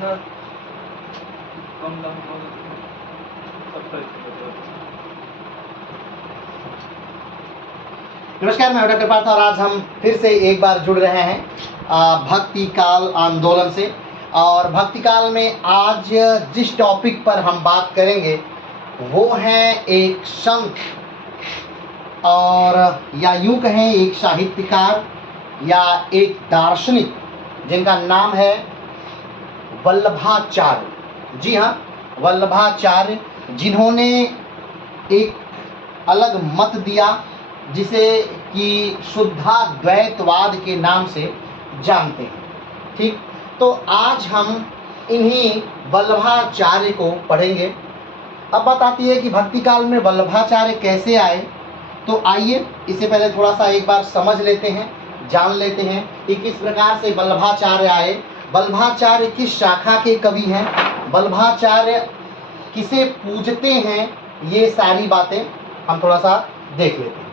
इतना कम दाम का सब नमस्कार, मैं डॉक्टर पार्थ और आज हम फिर से एक बार जुड़ रहे हैं भक्ति काल आंदोलन से। और भक्ति काल में आज जिस टॉपिक पर हम बात करेंगे वो है एक संत और या यूं कहें एक साहित्यकार या एक दार्शनिक जिनका नाम है वल्लभाचार्य। जी हाँ, वल्लभाचार्य, जिन्होंने एक अलग मत दिया जिसे कि शुद्धाद्वैतवाद के नाम से जानते हैं। ठीक, तो आज हम इन्हीं वल्लभाचार्य को पढ़ेंगे। अब बात आती है कि भक्ति काल में वल्लभाचार्य कैसे आए, तो आइए इससे पहले थोड़ा सा एक बार समझ लेते हैं, जान लेते हैं कि किस प्रकार से वल्लभाचार्य आए, वल्लभाचार्य किस शाखा के कवि हैं, वल्लभाचार्य किसे पूजते हैं, ये सारी बातें हम थोड़ा सा देख लेते हैं।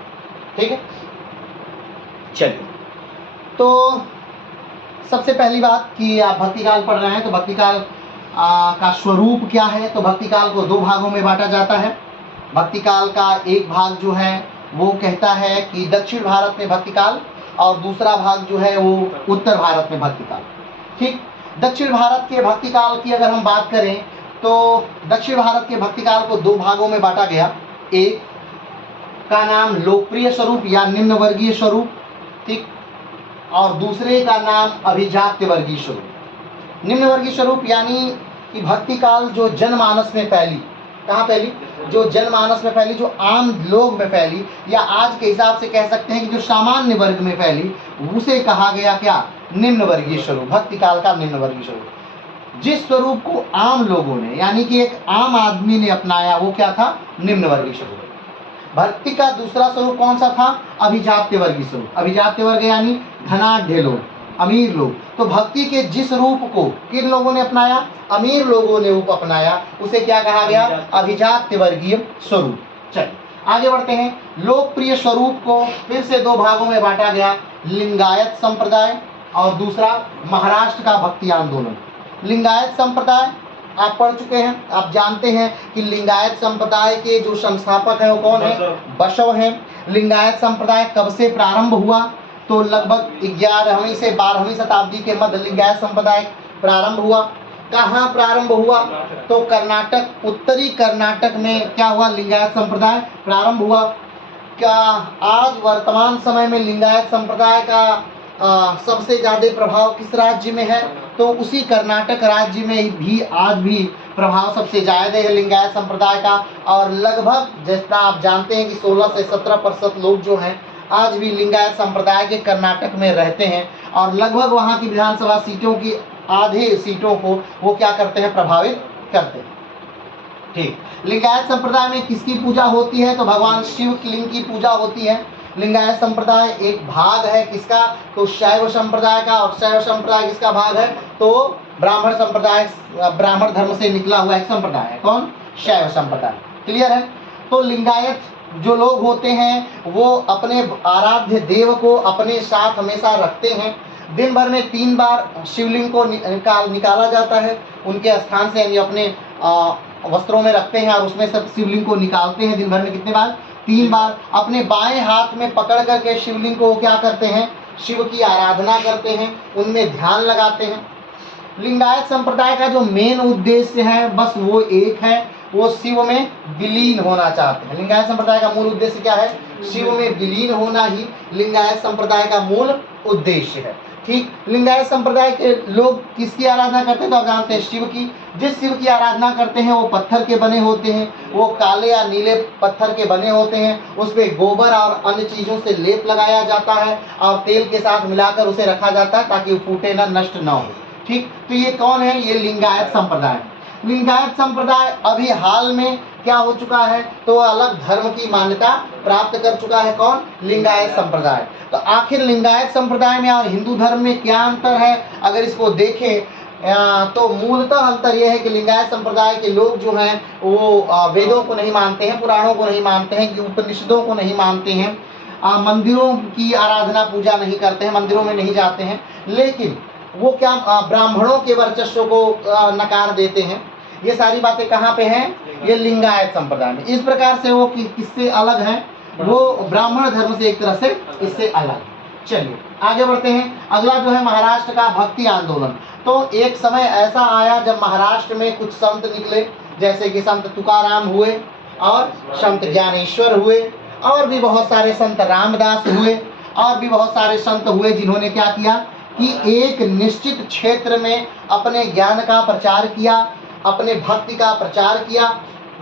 ठीक है, चलिए। तो सबसे पहली बात कि आप भक्ति काल पढ़ रहे हैं तो भक्ति काल का स्वरूप क्या है। तो भक्ति काल को दो भागों में बांटा जाता है। भक्ति काल का एक भाग जो है वो कहता है कि दक्षिण भारत में भक्ति काल, और दूसरा भाग जो है वो उत्तर भारत में भक्ति काल। ठीक, दक्षिण भारत के भक्ति काल की अगर हम बात करें तो दक्षिण भारत के भक्ति काल को दो भागों में बांटा गया। एक का नाम लोकप्रिय स्वरूप या निम्न वर्गीय स्वरूप, ठीक, और दूसरे का नाम अभिजात्य वर्गीय स्वरूप। निम्न वर्गीय स्वरूप यानी कि भक्ति काल जो जनमानस में फैली, कहाँ फैली, जो जनमानस में फैली, जो आम लोग में फैली, या आज के हिसाब से कह सकते हैं कि जो सामान्य वर्ग में फैली, उसे कहा गया क्या, निम्न वर्गीय स्वरूप। भक्ति काल का निम्न वर्गीय स्वरूप, जिस स्वरूप को आम लोगों ने यानी कि एक आम आदमी ने अपनाया वो क्या था, निम्न वर्गीय स्वरूप। भक्ति का दूसरा स्वरूप कौन सा था, अभिजात्य वर्गीय स्वरूप। अभिजात्य वर्ग यानी धनाढ्य लोग, अमीर लोग। तो भक्ति के जिस रूप को किन लोगों ने अपनाया, अमीर लोगों ने रूप अपनाया, उसे क्या कहा गया, अभिजात्य वर्गीय स्वरूप। चलिए आगे बढ़ते हैं। लोकप्रिय स्वरूप को फिर से दो भागों में बांटा गया, लिंगायत संप्रदाय और दूसरा महाराष्ट्र का भक्ति आंदोलन। लिंगायत संप्रदाय आप पढ़ चुके हैं, आप जानते हैं कि लिंगायत संप्रदाय के जो संस्थापक हैं वो कौन है, बसव हैं। लिंगायत संप्रदाय कब से प्रारंभ हुआ, तो लगभग 11वीं से 12वीं शताब्दी के मध्य लिंगायत संप्रदाय प्रारंभ हुआ। कहाँ प्रारंभ हुआ, तो कर्नाटक, उत्तरी कर्नाटक में क्या हुआ, लिंगायत संप्रदाय प्रारंभ हुआ। क्या आज वर्तमान समय में लिंगायत संप्रदाय का सबसे ज़्यादा प्रभाव किस राज्य में है, तो उसी कर्नाटक राज्य में भी आज भी प्रभाव सबसे ज़्यादा है लिंगायत संप्रदाय का। और लगभग जैसा आप जानते हैं कि 16 से 17% लोग जो हैं आज भी लिंगायत संप्रदाय के कर्नाटक में रहते हैं, और लगभग वहाँ की विधानसभा सीटों की आधे सीटों को वो क्या करते हैं, प्रभावित करते हैं। ठीक, लिंगायत संप्रदाय में किसकी पूजा होती है, तो भगवान शिव की लिंग की पूजा होती है। लिंगायत संप्रदाय एक भाग है किसका, तो शैव संप्रदाय का, और शैव संप्रदाय किसका भाग है, तो ब्राह्मण संप्रदाय, ब्राह्मण धर्म से निकला हुआ एक संप्रदाय है। कौन, शैव संप्रदाय। क्लियर है। तो लिंगायत जो लोग होते हैं वो अपने आराध्य देव को अपने साथ हमेशा रखते हैं। दिन भर में 3 बार शिवलिंग को निकाला जाता है उनके स्थान से, यानी अपने वस्त्रों में रखते हैं और उसमें सब शिवलिंग को निकालते हैं। दिन भर में कितने बार, 3 बार। अपने बाएं हाथ में पकड़ करके शिवलिंग को क्या करते हैं, शिव की आराधना करते हैं, उनमें ध्यान लगाते हैं। लिंगायत संप्रदाय का जो मेन उद्देश्य है बस वो एक है, वो शिव में विलीन होना चाहते हैं। लिंगायत संप्रदाय का मूल उद्देश्य क्या है, शिव में विलीन होना ही लिंगायत संप्रदाय का मूल उद्देश्य है। ठीक, लिंगायत संप्रदाय के लोग किसकी आराधना करते हैं, तो आप जानते हैं शिव की। जिस शिव की आराधना करते हैं वो पत्थर के बने होते हैं, वो काले या नीले पत्थर के बने होते हैं। उस पर गोबर और अन्य चीज़ों से लेप लगाया जाता है और तेल के साथ मिलाकर उसे रखा जाता है ताकि वो फूटे ना, नष्ट ना हो। ठीक, तो ये कौन है, ये लिंगायत संप्रदाय। लिंगायत संप्रदाय अभी हाल में क्या हो चुका है, तो अलग धर्म की मान्यता प्राप्त कर चुका है। कौन, लिंगायत संप्रदाय। तो आखिर लिंगायत संप्रदाय में और हिंदू धर्म में क्या अंतर है, अगर इसको देखें तो मूलतः अंतर यह है कि लिंगायत संप्रदाय के लोग जो हैं वो वेदों को नहीं मानते हैं, पुराणों को नहीं मानते हैं, कि उपनिषदों को नहीं मानते हैं, मंदिरों की आराधना पूजा नहीं करते हैं, मंदिरों में नहीं जाते हैं। लेकिन वो क्या ब्राह्मणों के वर्चस्व को नकार देते हैं। ये सारी बातें कहाँ पे हैं? ये लिंगायत संप्रदाय में। इस प्रकार से वो किससे अलग है? वो ब्राह्मण धर्म से एक तरह से इससे अलग। चलिए आगे बढ़ते हैं। अगला जो है महाराष्ट्र का भक्ति आंदोलन। तो एक समय ऐसा आया जब महाराष्ट्र में कुछ संत निकले, जैसे कि संत तुकाराम हुए और संत ज्ञानेश्वर हुए और भी बहुत सारे संत रामदास हुए और भी बहुत सारे संत हुए, जिन्होंने क्या किया कि एक निश्चित क्षेत्र में अपने ज्ञान का प्रचार किया, अपने भक्ति का प्रचार किया,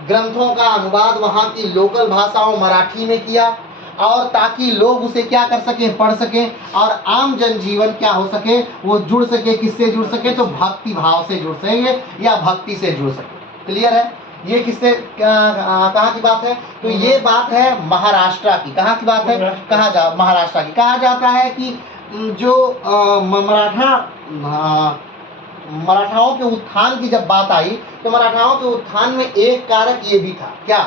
ग्रंथों का अनुवाद वहाँ की लोकल भाषाओं मराठी में किया, और ताकि लोग उसे क्या कर सकें, पढ़ सकें और आम जनजीवन क्या हो सके, वो जुड़ सके। किससे जुड़ सके? तो भक्ति भाव से जुड़ सके या भक्ति से जुड़ सके। क्लियर है? ये किससे कहाँ की बात है? तो ये बात है महाराष्ट्र की। कहाँ की बात है? महाराष्ट्र की। कहा जाता है कि जो मराठाओं के उत्थान की जब बात आई तो मराठाओं के उत्थान में एक कारक ये भी था। क्या?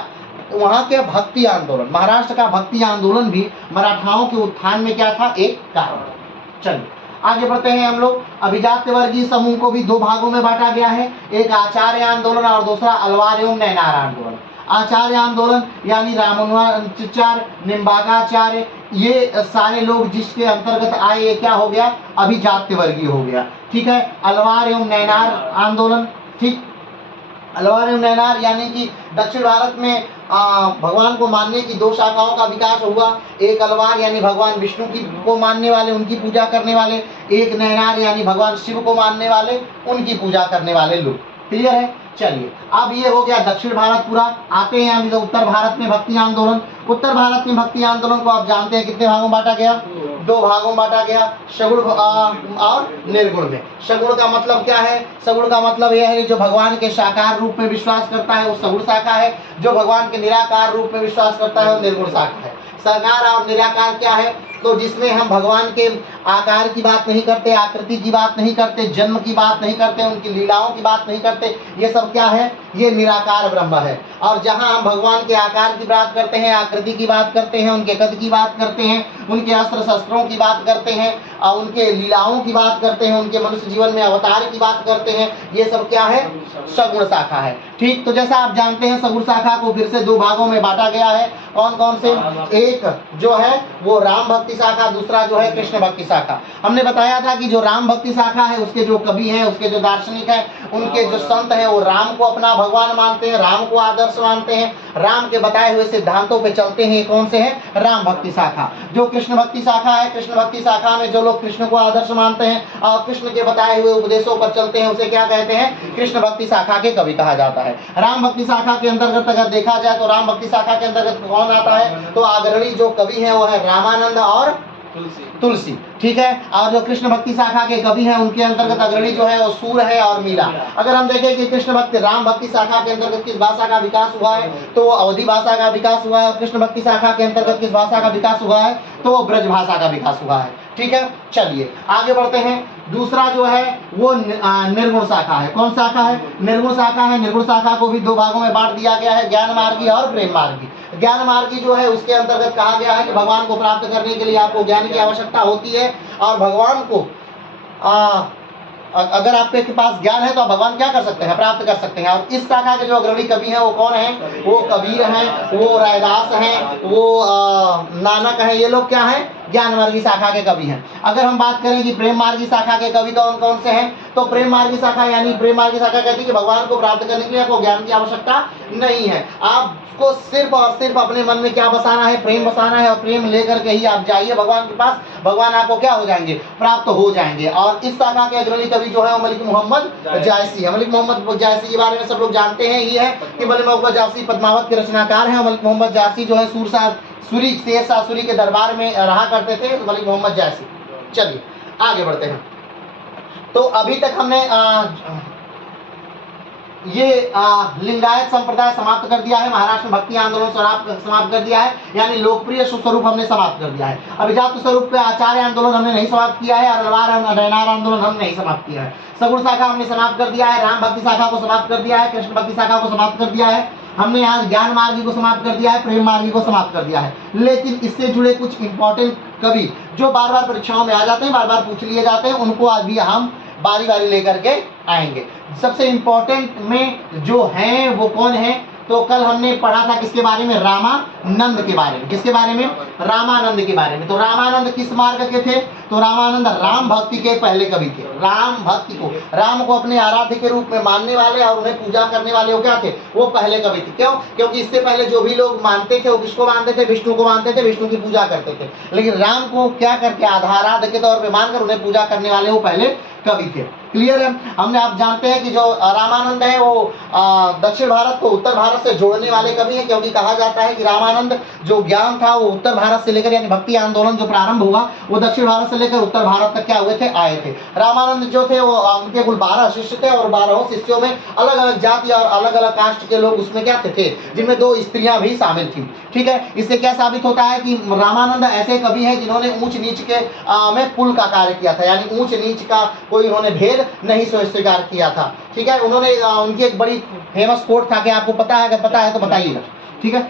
वहाँ के भक्ति आंदोलन, महाराष्ट्र का भक्ति आंदोलन भी मराठाओं के उत्थान में क्या था? एक कारक। चलिए आगे बढ़ते हैं हम लोग। अभिजात्य वर्गीय समूह को भी दो भागों में बांटा गया है, एक आचार्य आंदोलन और दूसरा अलवार एवं नैनार आंदोलन। आचार्य आंदोलन यानी रामानुजाचार्य, निम्बार्काचार्य, ये सारे लोग जिसके अंतर्गत आए, ये क्या हो गया? अभिजात्य वर्गीय हो गया। ठीक है। अलवार एवं नैनार आंदोलन, ठीक, अलवार एवं नैनार यानी कि दक्षिण भारत में भगवान को मानने की दो शाखाओं का विकास हुआ। एक अलवार यानी भगवान विष्णु की को मानने वाले, उनकी पूजा करने वाले, एक नैनार यानी भगवान शिव को मानने वाले, उनकी पूजा करने वाले लोग। क्लियर है? चलिए अब ये हो गया दक्षिण भारत पूरा। आते हैं हम उत्तर भारत में भक्ति आंदोलन। उत्तर भारत में भक्ति आंदोलन को आप जानते हैं कितने भागों में बांटा गया? दो भागों में बांटा गया, सगुण और निर्गुण में। सगुण का मतलब क्या है? सगुण का मतलब यह है जो भगवान के साकार रूप में विश्वास करता है वो सगुण शाखा है, जो भगवान के निराकार रूप में विश्वास करता है वो निर्गुण शाखा है। साकार और निराकार क्या है? तो जिसमें हम भगवान के आकार की बात नहीं करते, आकृति की बात नहीं करते, जन्म की बात नहीं करते, उनकी लीलाओं की बात नहीं करते, ये सब क्या है? ये निराकार ब्रह्म है। और जहाँ हम भगवान के आकार की बात करते हैं, आकृति की बात करते हैं, उनके कद की बात करते हैं, उनके अस्त्र शस्त्रों की बात करते हैं, उनके लीलाओं की बात करते हैं, उनके मनुष्य जीवन में अवतार की बात करते हैं, ये सब क्या है? सगुण शाखा है। ठीक, तो जैसा आप जानते हैं सगुण शाखा को फिर से दो भागों में बांटा गया है। कौन कौन से? एक जो है वो राम भक्ति शाखा, दूसरा जो है कृष्ण भक्ति शाखा। हमने बताया था कि जो राम भक्ति शाखा है उसके जो कवि हैं, उसके जो दार्शनिक हैं, उनके जो संत हैं वो राम को अपना भगवान मानते हैं, राम को आदर्श मानते हैं, राम के बताए हुए सिद्धांतों पे चलते हैं। कौन से हैं? राम भक्ति शाखा। जो कृष्ण भक्ति शाखा है, कृष्ण भक्ति शाखा में जो लोग कृष्ण को आदर्श मानते हैं और कृष्ण के बताए हुए उपदेशों पर चलते हैं, उसे क्या कहते हैं? कृष्ण भक्ति शाखा के कवि कहा जाता है। राम भक्ति शाखा के अंतर्गत अगर देखा जाए तो राम भक्ति शाखा के अंतर्गत कौन आता है? तो अग्रणी जो कवि है वो है रामानंद और तुलसी। ठीक है। और जो कृष्ण भक्ति शाखा के कवि हैं उनके अंतर्गत अग्रणी जो है वो सूर है और मीरा। अगर हम देखें कि कृष्ण भक्ति राम भक्ति शाखा के अंतर्गत किस भाषा का विकास हुआ है तो वो अवधी भाषा का विकास हुआ है, और कृष्ण भक्ति शाखा के अंतर्गत किस भाषा का विकास हुआ है तो वो ब्रज भाषा का विकास हुआ है। ठीक है। चलिए आगे बढ़ते हैं। दूसरा जो है वो निर्गुण शाखा है। कौन शाखा है? निर्गुण शाखा है। निर्गुण शाखा को भी दो भागों में बांट दिया गया है, ज्ञान मार्गी और प्रेम मार्गी। ज्ञान मार्गी जो है उसके अंतर्गत कहा गया है कि भगवान को प्राप्त करने के लिए आपको ज्ञान की आवश्यकता होती है, और भगवान को अगर आपके पास ज्ञान है तो आप भगवान क्या कर सकते हैं? प्राप्त कर सकते हैं। और इस शाखा के जो अग्रणी कवि हैं वो कौन हैं? वो कबीर हैं, वो रैदास हैं, वो नानक हैं। ये लोग क्या हैं? ज्ञान मार्गी शाखा के कवि हैं। अगर हम बात करें कि प्रेम मार्गी शाखा के कवि कौन कौन से हैं, तो प्रेम मार्गी शाखा यानी प्रेम मार्गी शाखा कहती है कि भगवान को प्राप्त करने के लिए आपको ज्ञान की आवश्यकता नहीं है, आपको सिर्फ और सिर्फ अपने मन में क्या बसाना है? प्रेम बसाना है, और प्रेम लेकर के ही आप जाइए भगवान के पास, भगवान आपको क्या हो जाएंगे? प्राप्त हो जाएंगे। और इस शाखा के अग्रणी कवि जो है वो मलिक मोहम्मद जायसी है। मलिक मोहम्मद जायसी के बारे में सब लोग जानते हैं ही है कि मलिक मोहम्मद जायसी पद्मावत के रचनाकार हैं। मलिक मोहम्मद जायसी जो है शेर शाह सूरी के दरबार में रहा करते थे, मलिक मोहम्मद जायसी। चलिए आगे बढ़ते हैं। तो अभी तक हमने ये लिंगायत संप्रदाय समाप्त कर दिया है, महाराष्ट्र में भक्ति आंदोलन समाप्त कर दिया है, यानी लोकप्रिय स्वरूप हमने समाप्त कर दिया है। अभिजात स्वरूप पे आचार्य आंदोलन हमने नहीं समाप्त किया है, और अलवार और नैनार आंदोलन हमने नहीं समाप्त किया है। सगुण शाखा हमने समाप्त कर दिया है, राम भक्ति शाखा को समाप्त कर दिया है, कृष्ण भक्ति शाखा को समाप्त कर दिया है, हमने यहाँ ज्ञान मार्गी को समाप्त कर दिया है, प्रेम मार्गी को समाप्त कर दिया है। लेकिन इससे जुड़े कुछ इंपॉर्टेंट कवि जो बार बार परीक्षाओं में आ जाते हैं, बार बार पूछ लिए जाते हैं, उनको अभी हम बारी बारी लेकर के आएंगे। सबसे इम्पोर्टेंट में जो हैं वो कौन है, तो कल हमने पढ़ा था किसके बारे में, रामानंद के बारे में। किसके बारे में, रामानंद के बारे में। तो रामानंद किस मार्ग के थे, तो रामानंद राम भक्ति के पहले कवि थे। राम भक्ति को, राम को अपने आराध्य के रूप में मानने वाले और उन्हें पूजा करने वाले वो क्या थे, वो पहले कवि थे। क्यों, क्योंकि इससे पहले जो भी लोग मानते थे वो किसको मानते थे, विष्णु को मानते थे, विष्णु की पूजा करते थे। लेकिन राम को क्या करके आधाराध्य के तौर पर मानकर उन्हें पूजा करने वाले वो पहले कवि थे। क्लियर है। हमने आप जानते हैं कि जो रामानंद है वो दक्षिण भारत को उत्तर भारत से जोड़ने वाले कवि हैं, क्योंकि कहा जाता है कि रामानंद जो ज्ञान था वो उत्तर भारत से लेकर, यानी भक्ति आंदोलन जो प्रारंभ हुआ वो दक्षिण भारत से लेकर उत्तर भारत तक क्या हुए थे, आए थे। रामानंद जो थे वो उनके कुल 12 शिष्य थे और 12 शिष्यों में अलग अलग जाति और अलग अलग कास्ट के लोग उसमें क्या थे, जिनमें 2 स्त्रियां भी शामिल थी। ठीक है। इससे क्या साबित होता है कि रामानंद ऐसे कवि हैं जिन्होंने ऊंच नीच के में पुल का कार्य किया था, यानी ऊंच नीच का कोई उन्होंने भेद नहीं स्वीकार किया था। ठीक है। उन्होंने उनकी एक बड़ी फेमस कोट था कि आपको पता है, अगर पता है तो बताइएगा। ठीक है।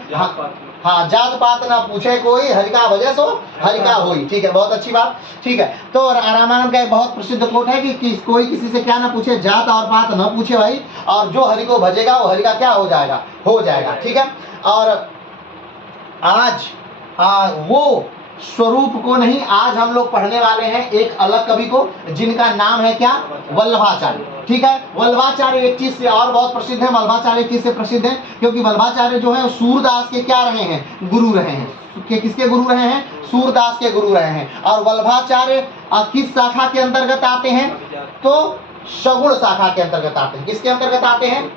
हाँ, जात पात ना पूछे कोई, हरिका वजह सो हरिका होई। ठीक है, बहुत अच्छी बात। ठीक है। तो रामानंद का एक बहुत प्रसिद्ध कोट है कि कोई किसी से क्या ना पूछे, जात और पात न पूछे भाई, और जो हरि को भजेगा वो हरि का क्या हो जाएगा, हो जाएगा। ठीक है। और आज वो स्वरूप को नहीं, आज हम लोग पढ़ने वाले हैं एक अलग कवि को, जिनका नाम है क्या, वल्लभाचार्य। ठीक है। वल्लभाचार्य एक चीज से और बहुत प्रसिद्ध है। वल्लभाचार्य किस से प्रसिद्ध है, क्योंकि वल्लभाचार्य जो है सूरदास के क्या रहे हैं, गुरु रहे हैं। किसके गुरु रहे हैं, सूरदास के गुरु रहे हैं। और वल्लभाचार्य किस शाखा के अंतर्गत आते हैं, तो सगुण शाखा के अंतर्गत आते हैं। किसके अंतर्गत आते हैं,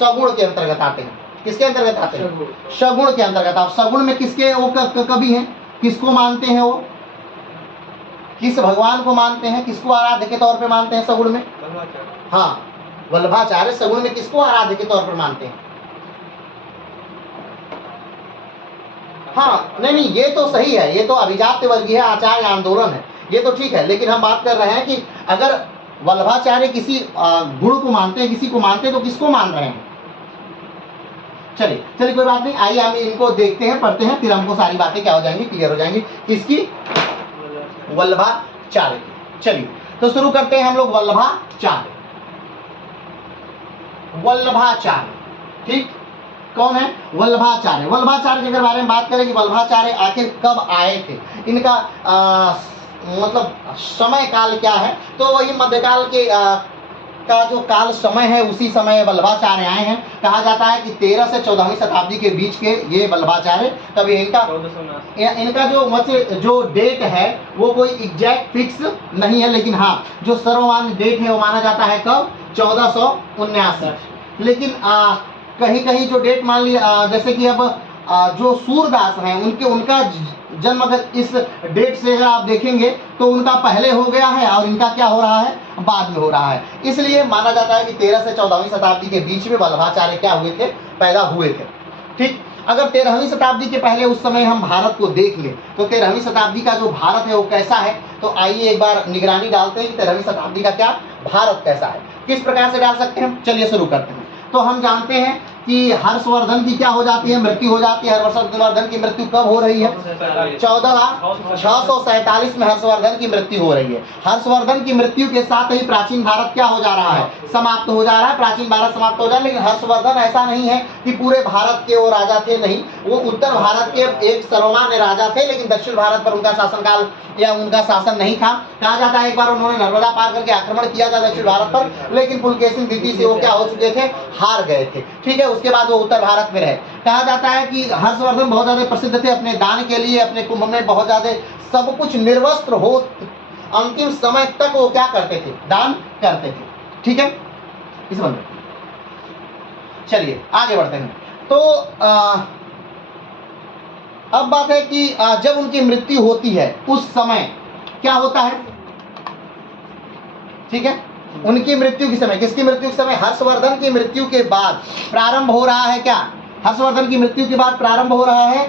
सगुण के अंतर्गत आते हैं। किसके अंतर्गत आते हैं, सगुण के अंतर्गत। आप सगुण में किसके वो कवि हैं, किसको मानते हैं, वो किस भगवान को मानते हैं, किसको आराध्य के तौर पे मानते हैं सगुण में, हाँ वल्लभाचार्य सगुण में किसको आराध्य के तौर पर मानते हैं। हाँ नहीं, ये तो सही है, ये तो अभिजात्य वर्गीय आचार्य आंदोलन है, ये तो ठीक है। लेकिन हम बात कर रहे हैं कि अगर वल्लभाचार्य किसी गुण को मानते हैं, किसी को मानते हैं, तो किसको मान रहे हैं। चलिए कोई बात नहीं, आइए हम इनको देखते हैं, पढ़ते हैं, फिर हमको सारी बातें क्या हो जाएंगी, क्लियर हो जाएंगी। किसकी, वल्लभाचार्य की। चलिए तो शुरू करते हैं हम लोग वल्लभाचार्य। वल्लभाचार्य, ठीक, कौन है वल्लभाचार्य। वल्लभाचार्य के अगर बारे में बात करें कि वल्लभाचार्य आखिर कब आए थे, इनका मतलब समय काल क्या है, तो वही मध्यकाल के का जो काल समय है उसी समय वल्लभाचार्य आए हैं। कहा जाता है कि 13 से 14वीं शताब्दी के बीच के ये वल्लभाचार्य, तभी इनका जो डेट है वो कोई एग्जैक्ट फिक्स नहीं है, लेकिन हाँ जो सर्वमान्य डेट है वो माना जाता है कब, 1479। लेकिन कहीं कहीं जो डेट मान लिया, जैसे कि अब जो सूरदास हैं उनका जन्म अगर इस डेट से अगर आप देखेंगे तो उनका पहले हो गया है और इनका क्या हो रहा है, बाद में हो रहा है। इसलिए माना जाता है कि 13 से 14वीं शताब्दी के बीच में वल्लभाचार्य क्या हुए थे, पैदा हुए थे। ठीक। अगर 13वीं शताब्दी के पहले उस समय हम भारत को देख लें तो 13वीं शताब्दी का जो भारत है वो कैसा है, तो आइए एक बार निगरानी डालते हैं कि 13वीं शताब्दी का क्या भारत कैसा है, किस प्रकार से डाल सकते हैं। चलिए शुरू करते हैं। तो हम जानते हैं कि हर्षवर्धन की क्या हो जाती है, मृत्यु हो जाती है। हर्षवर्धन की मृत्यु कब हो रही है, 647 में हर्षवर्धन की मृत्यु हो रही है। हर्षवर्धन की मृत्यु के साथ ही प्राचीन भारत क्या हो जा रहा है, समाप्त हो जा रहा है, प्राचीन भारत समाप्त हो जा रहा है। लेकिन हर्षवर्धन ऐसा नहीं है कि पूरे भारत के वो राजा थे, नहीं, वो उत्तर भारत के एक सर्वमान्य राजा थे, लेकिन दक्षिण भारत पर उनका शासनकाल या उनका शासन नहीं था। कहा जाता है एक बार उन्होंने नर्मदा पार करके आक्रमण किया था दक्षिण भारत पर, लेकिन पुलकेशिन द्वितीय से वो क्या हो चुके थे, हार गए थे। ठीक है। उसके बाद वो उत्तर भारत में रहे। कहा जाता है कि हर्षवर्धन बहुत ज्यादा प्रसिद्ध थे अपने दान के लिए, अपने कुंभ में बहुत ज्यादा सब कुछ निर्वस्त्र हो अंतिम समय तक वो क्या करते थे, दान करते थे। ठीक है। इस बंदे चलिए आगे बढ़ते हैं। तो अब बात है कि जब उनकी मृत्यु होती है उस समय क्या होता है, ठीक है, उनकी मृत्यु के समय, किसकी मृत्यु के समय, हर्षवर्धन की मृत्यु के बाद प्रारंभ हो रहा है क्या, हर्षवर्धन की मृत्यु के बाद प्रारंभ हो रहा है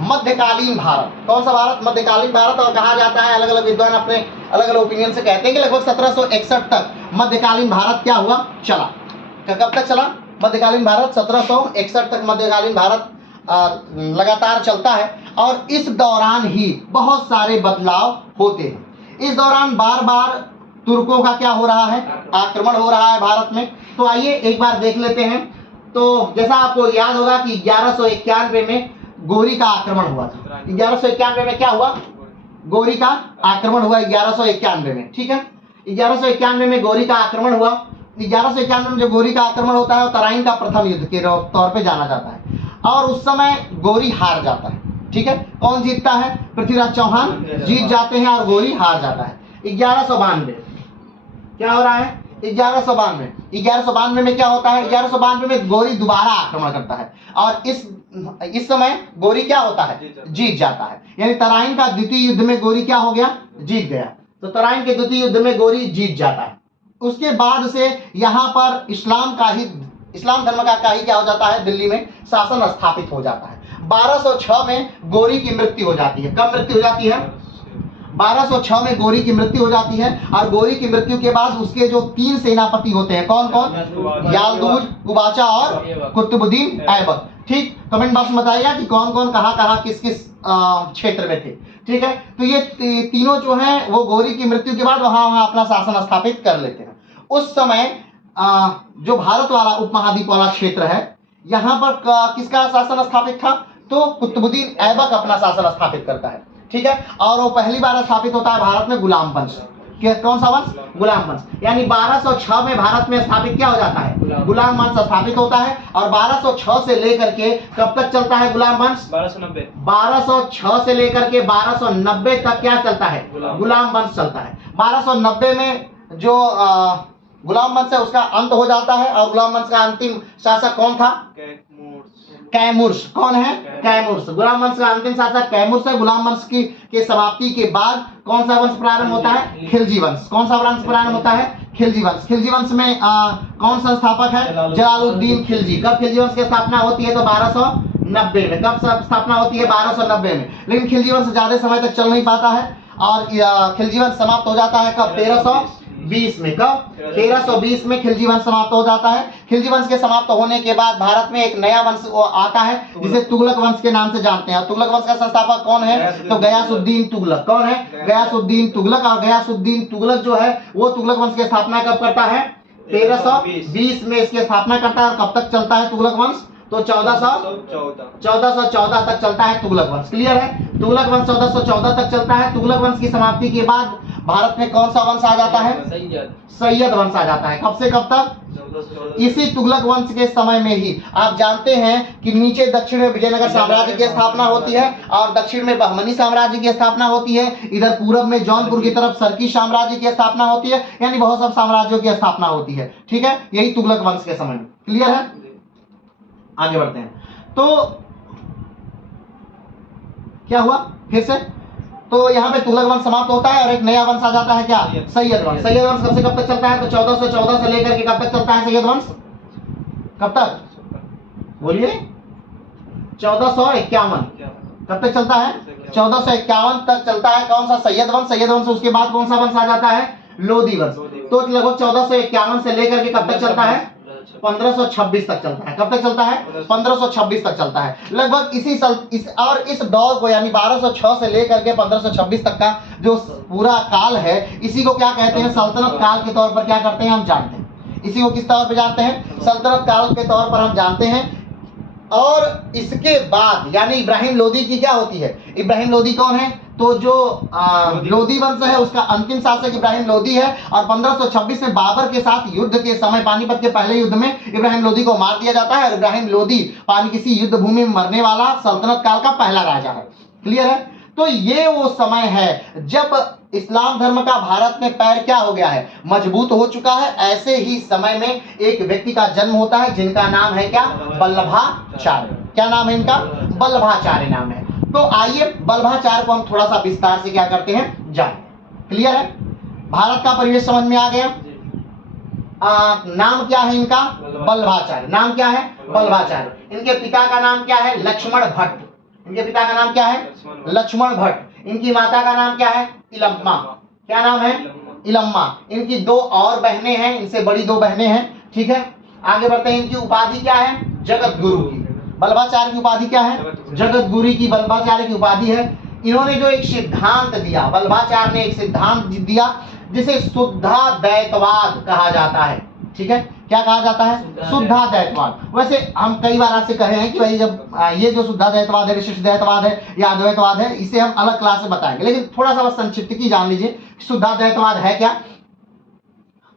मध्यकालीन भारत। कौन सा भारत, मध्यकालीन भारत। और कहा जाता है, अलग अलग विद्वान अपने अलग अलग ओपिनियन से कहते हैं कि लगभग 1761 तक मध्यकालीन भारत क्या हुआ, चला। कब तक चला मध्यकालीन भारत, 1761 तक मध्यकालीन भारत लगातार चलता है। और इस दौरान ही बहुत सारे बदलाव होते हैं। इस दौरान बार बार तुर्कों का क्या हो रहा है, आक्रमण हो रहा है भारत में। तो आइए एक बार देख लेते हैं। तो जैसा आपको याद होगा कि 1191 में गोरी का आक्रमण हुआ था। 1191 में क्या हुआ, गोरी का आक्रमण हुआ 1191 में, ठीक है। 1191 में गोरी का आक्रमण हुआ। 1191 में जो गोरी का आक्रमण होता है वो तराइन का प्रथम युद्ध के तौर पे जाना जाता है और उस समय गोरी हार जाता है, ठीक है। कौन जीतता है, पृथ्वीराज चौहान जीत जाते हैं और गोरी हार जाता है। 1192 क्या हो रहा है, 1192 में क्या होता है, 1192 में गोरी दोबारा आक्रमण करता है और इस समय गोरी क्या होता है, जीत जाता है। यानी तराइन का द्वितीय युद्ध में गोरी क्या हो गया, जीत गया। तो तराइन के द्वितीय युद्ध में गोरी जीत जाता है। उसके बाद से यहाँ पर इस्लाम धर्म का ही क्या हो जाता है, दिल्ली में शासन स्थापित हो जाता है। 1206 में गोरी की मृत्यु हो जाती है। कब मृत्यु हो जाती है, 1206 में गोरी की मृत्यु हो जाती है। और गोरी की मृत्यु के बाद उसके जो 3 सेनापति होते हैं, कौन कौन, यालदूज, कुबाचा और कुतुबुद्दीन ऐबक। ठीक, कमेंट बॉक्स में बताइएगा कि कौन कौन कहाँ किस किस क्षेत्र में थे, ठीक है। तो ये तीनों जो हैं वो गोरी की मृत्यु के बाद वहां अपना शासन स्थापित कर लेते हैं। उस समय जो भारत वाला उपमहाद्वीप वाला क्षेत्र है, यहाँ पर किसका शासन स्थापित था, तो कुतुबुद्दीन ऐबक अपना शासन स्थापित करता है, ठीक है। और वो पहली बार स्थापित होता है भारत में गुलाम वंश। कौन सा वंश, गुलाम वंश। यानी 1206 में भारत में स्थापित क्या हो जाता है, गुलाम वंश स्थापित होता है। और 1206 से लेकर के कब तक चलता है गुलाम वंश, 1206 से लेकर के 1290 तक क्या चलता है, गुलाम वंश चलता है। 1290 में जो गुलाम वंश है उसका अंत हो जाता है और गुलाम वंश का अंतिम शासक कौन था, कैमूर्स। कौन है, कैमूर्स। गुलाम वंश का अंतिम शासक कैमूर्स है। गुलाम वंश की समाप्ति के बाद कौन सा वंश प्रारंभ होता है, खिलजी वंश। कौन सा वंश प्रारंभ होता है, खिलजी वंश। खिलजी वंश में कौन संस्थापक है, जलालुद्दीन खिलजी। कब खिलजी वंश की स्थापना होती है, तो 1290 में। कब स्थापना होती है, 1290 में। लेकिन खिलजी वंश ज्यादा समय तक चल नहीं पाता है और खिलजी वंश समाप्त हो जाता है कब, 1320 में। कब, 1320 में खिलजी वंश समाप्त हो जाता है। खिलजी वंश के समाप्त होने के बाद भारत में एक नया वंश आता है जिसे तुगलक वंश के नाम से जानते हैं। तुगलक वंश का संस्थापक कौन है, तो गयासुद्दीन तुगलक। कौन है, गयासुद्दीन तुगलक। और गयासुद्दीन तुगलक जो है वो तुगलक वंश की स्थापना कब करता है, 1320 में इसकी स्थापना करता है। और कब तक चलता है तुगलक वंश, तो 1414 तक चलता है तुगलक वंश। क्लियर है, तुगलक वंश 1414 तक चलता है। तुगलक वंश की समाप्ति के बाद भारत में कौन सा वंश आ जाता है, सैयद वंश आ जाता है। कब से कब तक, इसी तुगलक वंश के समय में ही आप जानते हैं कि नीचे दक्षिण में विजयनगर साम्राज्य की स्थापना होती है और दक्षिण में बहमनी साम्राज्य की स्थापना होती है। इधर पूरब में जौनपुर की तरफ सरकी साम्राज्य की स्थापना होती है। यानी बहुत सब साम्राज्यों की स्थापना होती है, ठीक है। यही तुगलक वंश के समय में। क्लियर है, आगे बढ़ते हैं। तो क्या हुआ फिर से, तो यहाँ पे तुगलक वंश समाप्त होता है और एक नया वंश आ जाता है, क्या, सैयद वंश। सैयद वंश कब से कब तक चलता है, तो 1414 से लेकर के कब तक चलता है सैयद वंश, कब तक बोलिए, 1451 कब तक चलता है, 1451 तक चलता है। कौन सा, सैयद वंश। सैयद वंश उसके बाद कौन सा वंश आ जाता है, लोधी वंश। तो लगभग 1451 से लेकर के कब तक चलता है, 1526 तक चलता है। कब तक चलता है, 1526 तक चलता है। लगभग इस दौर को यानी 1206 से लेकर के 1526 तक का जो पूरा काल है, इसी को क्या कहते हैं, सल्तनत काल के तौर पर क्या करते हैं हम जानते हैं। इसी को किस तौर पर जानते हैं, सल्तनत काल के तौर पर हम जानते हैं। और इसके बाद यानी इब्राहिम लोदी की क्या होती है, इब्राहिम लोदी कौन है, तो जो लोदी वंश है उसका अंतिम शासक इब्राहिम लोदी है। और 1526 में बाबर के साथ युद्ध के समय, पानीपत के पहले युद्ध में इब्राहिम लोदी को मार दिया जाता है। और इब्राहिम लोदी किसी युद्ध भूमि में मरने वाला सल्तनत काल का पहला राजा है। क्लियर है, तो ये वो समय है जब इस्लाम धर्म का भारत में पैर क्या हो गया है, मजबूत हो चुका है। ऐसे ही समय में एक व्यक्ति का जन्म होता है जिनका नाम है क्या, वल्लभाचार्य। क्या नाम है इनका, वल्लभाचार्य नाम है। तो आइए वल्लभाचार्य को हम थोड़ा सा विस्तार से क्या करते हैं, जानते। क्लियर है, भारत का परिवेश समझ में आ गया। नाम क्या है इनका, वल्लभाचार्य। नाम क्या है, वल्लभाचार्य। इनके पिता का नाम क्या है, लक्ष्मण भट्ट। इनके पिता का नाम क्या है, लक्ष्मण भट्ट। इनकी माता का नाम क्या है, इलम्मा। क्या नाम है, इलम्मा। इनकी 2 और बहनें हैं, इनसे बड़ी 2 बहनें हैं, ठीक है। आगे बढ़ते हैं, इनकी उपाधि क्या है, जगत गुरु की। वल्लभाचार्य की उपाधि क्या है? जगत गुरु की वल्लभाचार्य की उपाधि है। इन्होंने जो एक सिद्धांत दिया, वल्लभाचार्य ने एक सिद्धांत दिया जिसे शुद्धाद्वैतवाद कहा जाता है। ठीक है, क्या कहा जाता है? शुद्धाद्वैतवाद। वैसे हम कई बार आपसे कहे हैं कि भाई जब ये जो शुद्धाद्वैतवाद है, विशिष्टाद्वैतवाद है या अद्वैतवाद है, इसे हम अलग क्लास में बताएंगे, लेकिन थोड़ा सा बस संक्षिप्त की जान लीजिए शुद्धाद्वैतवाद है क्या।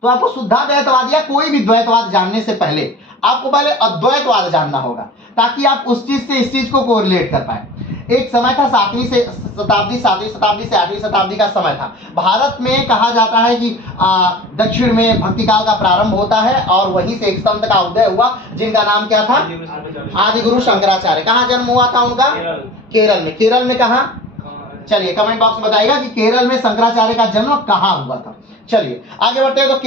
तो आपको शुद्धाद्वैतवाद या कोई भी द्वैतवाद जानने से पहले आपको पहले अद्वैतवाद जानना होगा, ताकि आप उस चीज से इस चीज को कोरिलेट कर पाए। एक समय था 7वीं शताब्दी से 8वीं शताब्दी का समय था। भारत में कहा जाता है कि दक्षिण में भक्ति काल का प्रारंभ होता है और वहीं से एक संत का उदय हुआ जिनका नाम क्या था? आदि गुरु शंकराचार्य। कहाँ जन्म हुआ था उनका? केरल में। केरल में कहाँ? चलिए कमेंट बॉक्स में बताइएगा कि केरल में शंकराचार्य का जन्म कहाँ हुआ था। चलिए आगे बढ़ते हैं। तो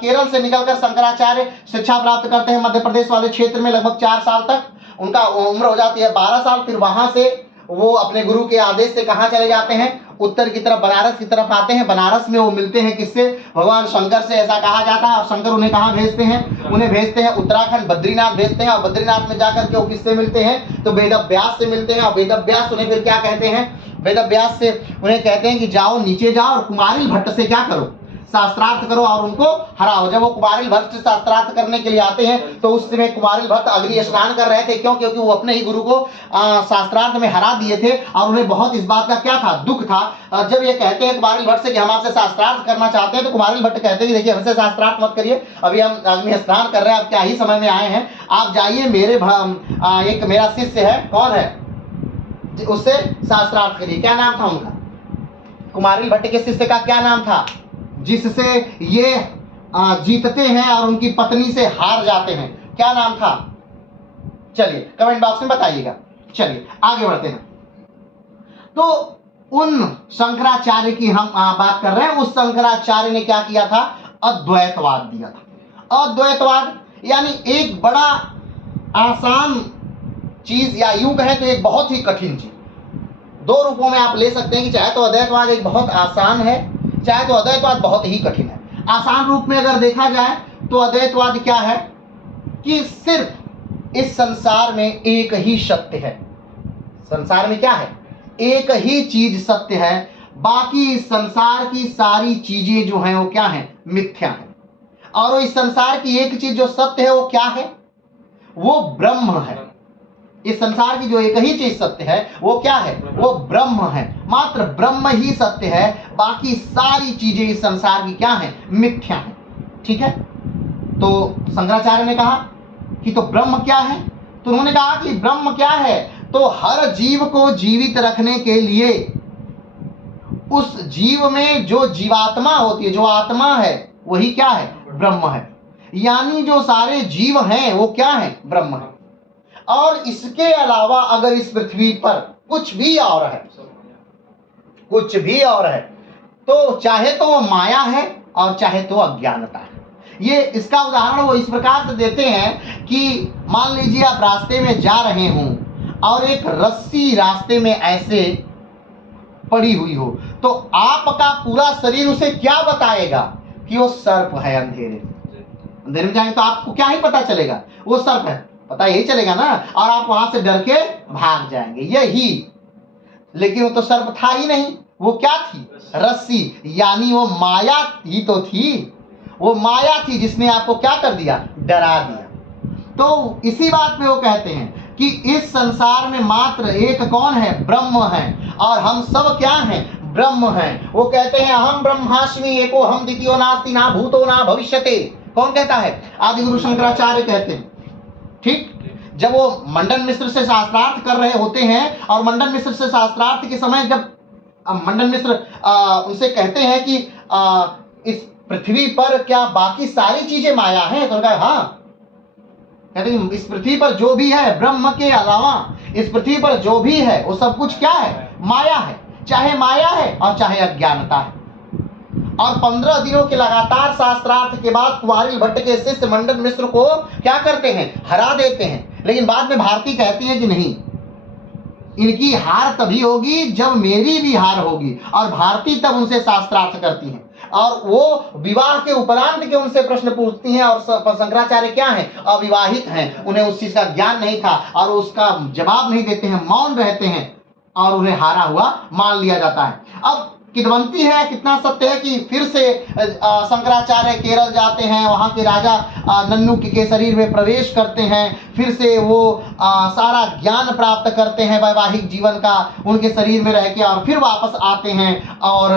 केरल से निकलकर शंकराचार्य शिक्षा प्राप्त करते हैं मध्य प्रदेश वाले क्षेत्र में लगभग 4 साल तक। उनका उम्र हो जाती है 12 साल। फिर वहां से वो अपने गुरु के आदेश से कहाँ चले जाते हैं? उत्तर की तरफ, बनारस की तरफ आते हैं। बनारस में वो मिलते हैं किससे? भगवान शंकर से, ऐसा कहा जाता है। और शंकर उन्हें कहाँ भेजते हैं? उन्हें भेजते हैं उत्तराखंड, बद्रीनाथ भेजते हैं। और बद्रीनाथ में जाकर के वो किससे मिलते हैं? तो वेदव्यास से मिलते हैं। और वेदव्यास उन्हें फिर क्या कहते हैं? वेदव्यास से उन्हें कहते हैं कि जाओ नीचे जाओ और कुमारिल भट्ट से क्या करो? शास्त्रार्थ करो और उनको हराओ। जब वो कुमारिल भट्ट से शास्त्रार्थ करने के लिए आते हैं तो उस समय कुमारिल भट्ट अग्नि स्नान कर रहे थे। क्यों? क्योंकि वो अपने ही गुरु को शास्त्रार्थ में हरा दिए थे और उन्हें बहुत इस बात का क्या था? दुख था। जब ये कहते हैं कुमारिल भट्ट से कि हम आपसे शास्त्रार्थ करना चाहते हैं, तो कुमारिल भट्ट कहते हैं कि देखिए हमसे शास्त्रार्थ मत करिए, अभी हम अग्नि स्नान कर रहे हैं, आप क्या ही समय में आए हैं, आप जाइए मेरे एक मेरा शिष्य है, कौन है, उससे शास्त्रार्थ करिए। क्या नाम था उनका? कुमारिल भट्ट के शिष्य का क्या नाम था जिससे ये जीतते हैं और उनकी पत्नी से हार जाते हैं? क्या नाम था? चलिए कमेंट बॉक्स में बताइएगा। चलिए आगे बढ़ते हैं। तो उन शंकराचार्य की हम बात कर रहे हैं। उस शंकराचार्य ने क्या किया था? अद्वैतवाद दिया था। अद्वैतवाद यानी एक बड़ा आसान चीज, या यूं कहें तो एक बहुत ही कठिन चीज। 2 रूपों में आप ले सकते हैं कि चाहे तो अद्वैतवाद एक बहुत आसान है, चाहे तो अद्वैतवाद बहुत ही कठिन है। आसान रूप में अगर देखा जाए तो अद्वैतवाद क्या है कि सिर्फ इस संसार में एक ही सत्य है। संसार में क्या है? एक ही चीज सत्य है, बाकी इस संसार की सारी चीजें जो हैं वो क्या है? मिथ्या है। और इस संसार की एक चीज जो सत्य है वो क्या है? वो ब्रह्म है। इस संसार की जो एक ही चीज सत्य है वो क्या है? वो ब्रह्म है। मात्र ब्रह्म ही सत्य है, बाकी सारी चीजें इस संसार की क्या है? मिथ्या है। ठीक है, तो शंकराचार्य ने कहा कि तो ब्रह्म क्या है? तो उन्होंने कहा कि ब्रह्म क्या है? तो हर जीव को जीवित रखने के लिए उस जीव में जो जीवात्मा होती है, जो आत्मा है, वही क्या है? ब्रह्म है। यानी जो सारे जीव हैं वो क्या है? ब्रह्म है। और इसके अलावा अगर इस पृथ्वी पर कुछ भी और है, कुछ भी और है, तो चाहे तो वो माया है और चाहे तो अज्ञानता है। ये इसका उदाहरण वो इस प्रकार से देते हैं कि मान लीजिए आप रास्ते में जा रहे हों और एक रस्सी रास्ते में ऐसे पड़ी हुई हो, तो आपका पूरा शरीर उसे क्या बताएगा? कि वो सर्प है। अंधेरे में जाएंगे तो आपको क्या ही पता चलेगा? वो सर्प है, पता यही चलेगा ना, और आप वहां से डर के भाग जाएंगे, यही। लेकिन वो तो सर्प था ही नहीं, वो क्या थी? रस्सी। यानी वो माया ही तो थी, वो माया थी जिसने आपको क्या कर दिया? डरा दिया। तो इसी बात पे वो कहते हैं कि इस संसार में मात्र एक कौन है? ब्रह्म है। और हम सब क्या हैं? ब्रह्म हैं। वो कहते हैं अहम ब्रह्मास्मि एको हम द्वितीयो नास्ति ना भूतो ना भविष्यते। कौन कहता है? आदि गुरु शंकराचार्य कहते हैं। ठीक, जब वो मंडन मिश्र से शास्त्रार्थ कर रहे होते हैं और मंडन मिश्र से शास्त्रार्थ के समय जब मंडन मिश्र उनसे कहते हैं कि इस पृथ्वी पर क्या बाकी सारी चीजें माया हैं? तो कहा हाँ। कहते हैं इस पृथ्वी पर जो भी है ब्रह्म के अलावा इस पृथ्वी पर जो भी है वो सब कुछ क्या है? माया है। चाहे माया है और चाहे अज्ञानता है। और 15 दिनों के लगातार शास्त्रार्थ के बाद कुमारिल भट्ट के शिष्य मंडन मिश्र को क्या करते हैं? हरा देते हैं। लेकिन बाद में भारती कहती है कि नहीं, इनकी हार तभी होगी जब मेरी भी हार होगी। और भारती तब उनसे शास्त्रार्थ करती हैं। और वो विवाह के उपरांत के उनसे प्रश्न पूछती हैं, और शंकराचार्य क्या हैं, अविवाहित हैं, उन्हें उस चीज का ज्ञान नहीं था और उसका जवाब नहीं देते हैं, मौन रहते हैं और उन्हें हारा हुआ मान लिया जाता है। अब किदवंती है, कितना सत्य है कि फिर से शंकराचार्य केरल जाते हैं, वहाँ के राजा नन्नू के शरीर में प्रवेश करते हैं, फिर से वो सारा ज्ञान प्राप्त करते हैं वैवाहिक जीवन का उनके शरीर में रह के, और फिर वापस आते हैं और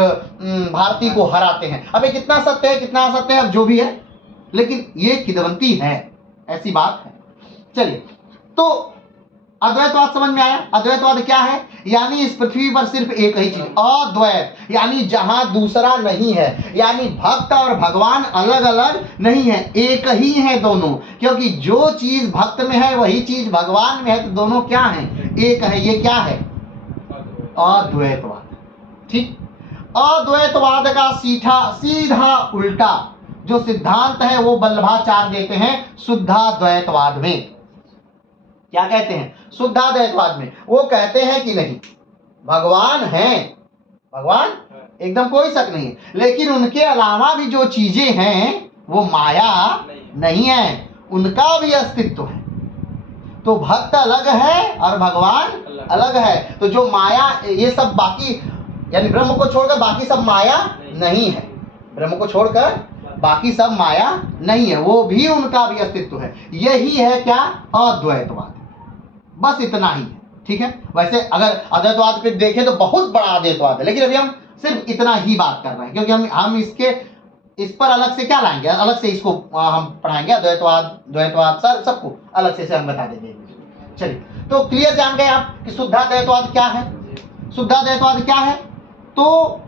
भारती को हराते हैं। अब ये कितना सत्य है, कितना असत्य है, अब जो भी है, लेकिन ये किदवंती है, ऐसी बात है। चलिए, तो अद्वैतवाद समझ में आया। अद्वैतवाद क्या है, यानी इस पृथ्वी पर सिर्फ एक ही चीज, अद्वैत, यानी जहां दूसरा नहीं है, यानी भक्त और भगवान अलग अलग नहीं है, एक ही है दोनों, क्योंकि जो चीज भक्त में है वही चीज भगवान में है, तो दोनों क्या है, एक है। ये क्या है, अद्वैतवाद। ठीक, अद्वैतवाद का सीधा उल्टा जो सिद्धांत है वो वल्लभाचार्य देते हैं शुद्धाद्वैतवाद में। क्या कहते हैं, शुद्धाद्वैतवाद में वो कहते हैं कि नहीं, भगवान हैं, भगवान एकदम कोई शक नहीं है, लेकिन उनके अलावा भी जो चीजें हैं वो माया नहीं है, उनका भी अस्तित्व है। तो भक्त अलग है और भगवान अलग है। तो जो माया, ये सब बाकी, यानी ब्रह्म को छोड़कर बाकी सब माया नहीं है, ब्रह्म को छोड़कर बाकी सब माया नहीं है, वो भी उनका भी अस्तित्व है। यही है क्या, अद्वैतवाद। बस इतना ही है। ठीक है, वैसे अगर अद्वैतवाद पे देखें तो बहुत बड़ा अद्वैतवाद है, लेकिन अभी हम सिर्फ इतना ही बात कर रहे हैं, क्योंकि हम इस पर अलग से क्या लाएंगे, अलग से इसको हम पढ़ाएंगे, अद्वैतवाद द्वैतवाद सबको अलग से हम बता देंगे। चलिए, तो क्लियर जान गए आप कि शुद्धाद्वैतवाद क्या है। शुद्धाद्वैतवाद क्या है, तो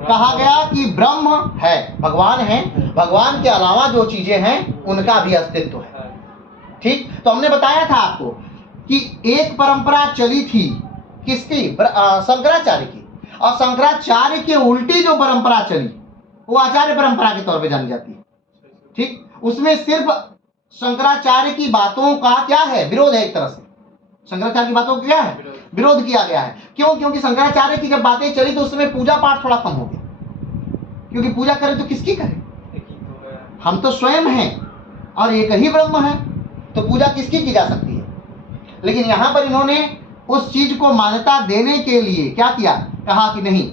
कहा गया कि ब्रह्म है, भगवान है, भगवान के अलावा जो चीजें हैं उनका भी अस्तित्व है। ठीक, तो हमने बताया था आपको कि एक परंपरा चली थी किसकी, शंकराचार्य की, और शंकराचार्य के उल्टी जो परंपरा चली वो आचार्य परंपरा के तौर पे जानी जाती है। ठीक, उसमें सिर्फ शंकराचार्य की बातों का क्या है, विरोध है। एक तरह से शंकराचार्य की बातों का क्या है, विरोध किया गया है। क्यों, क्योंकि शंकराचार्य की जब बातें चली तो उसमें पूजा पाठ थोड़ा कम हो गया, क्योंकि पूजा करें तो किसकी करें, हम तो स्वयं हैं और एक ही ब्रह्म है, तो पूजा किसकी की जा सकती है। लेकिन यहां पर इन्होंने उस चीज को मान्यता देने के लिए क्या किया, कहा कि नहीं,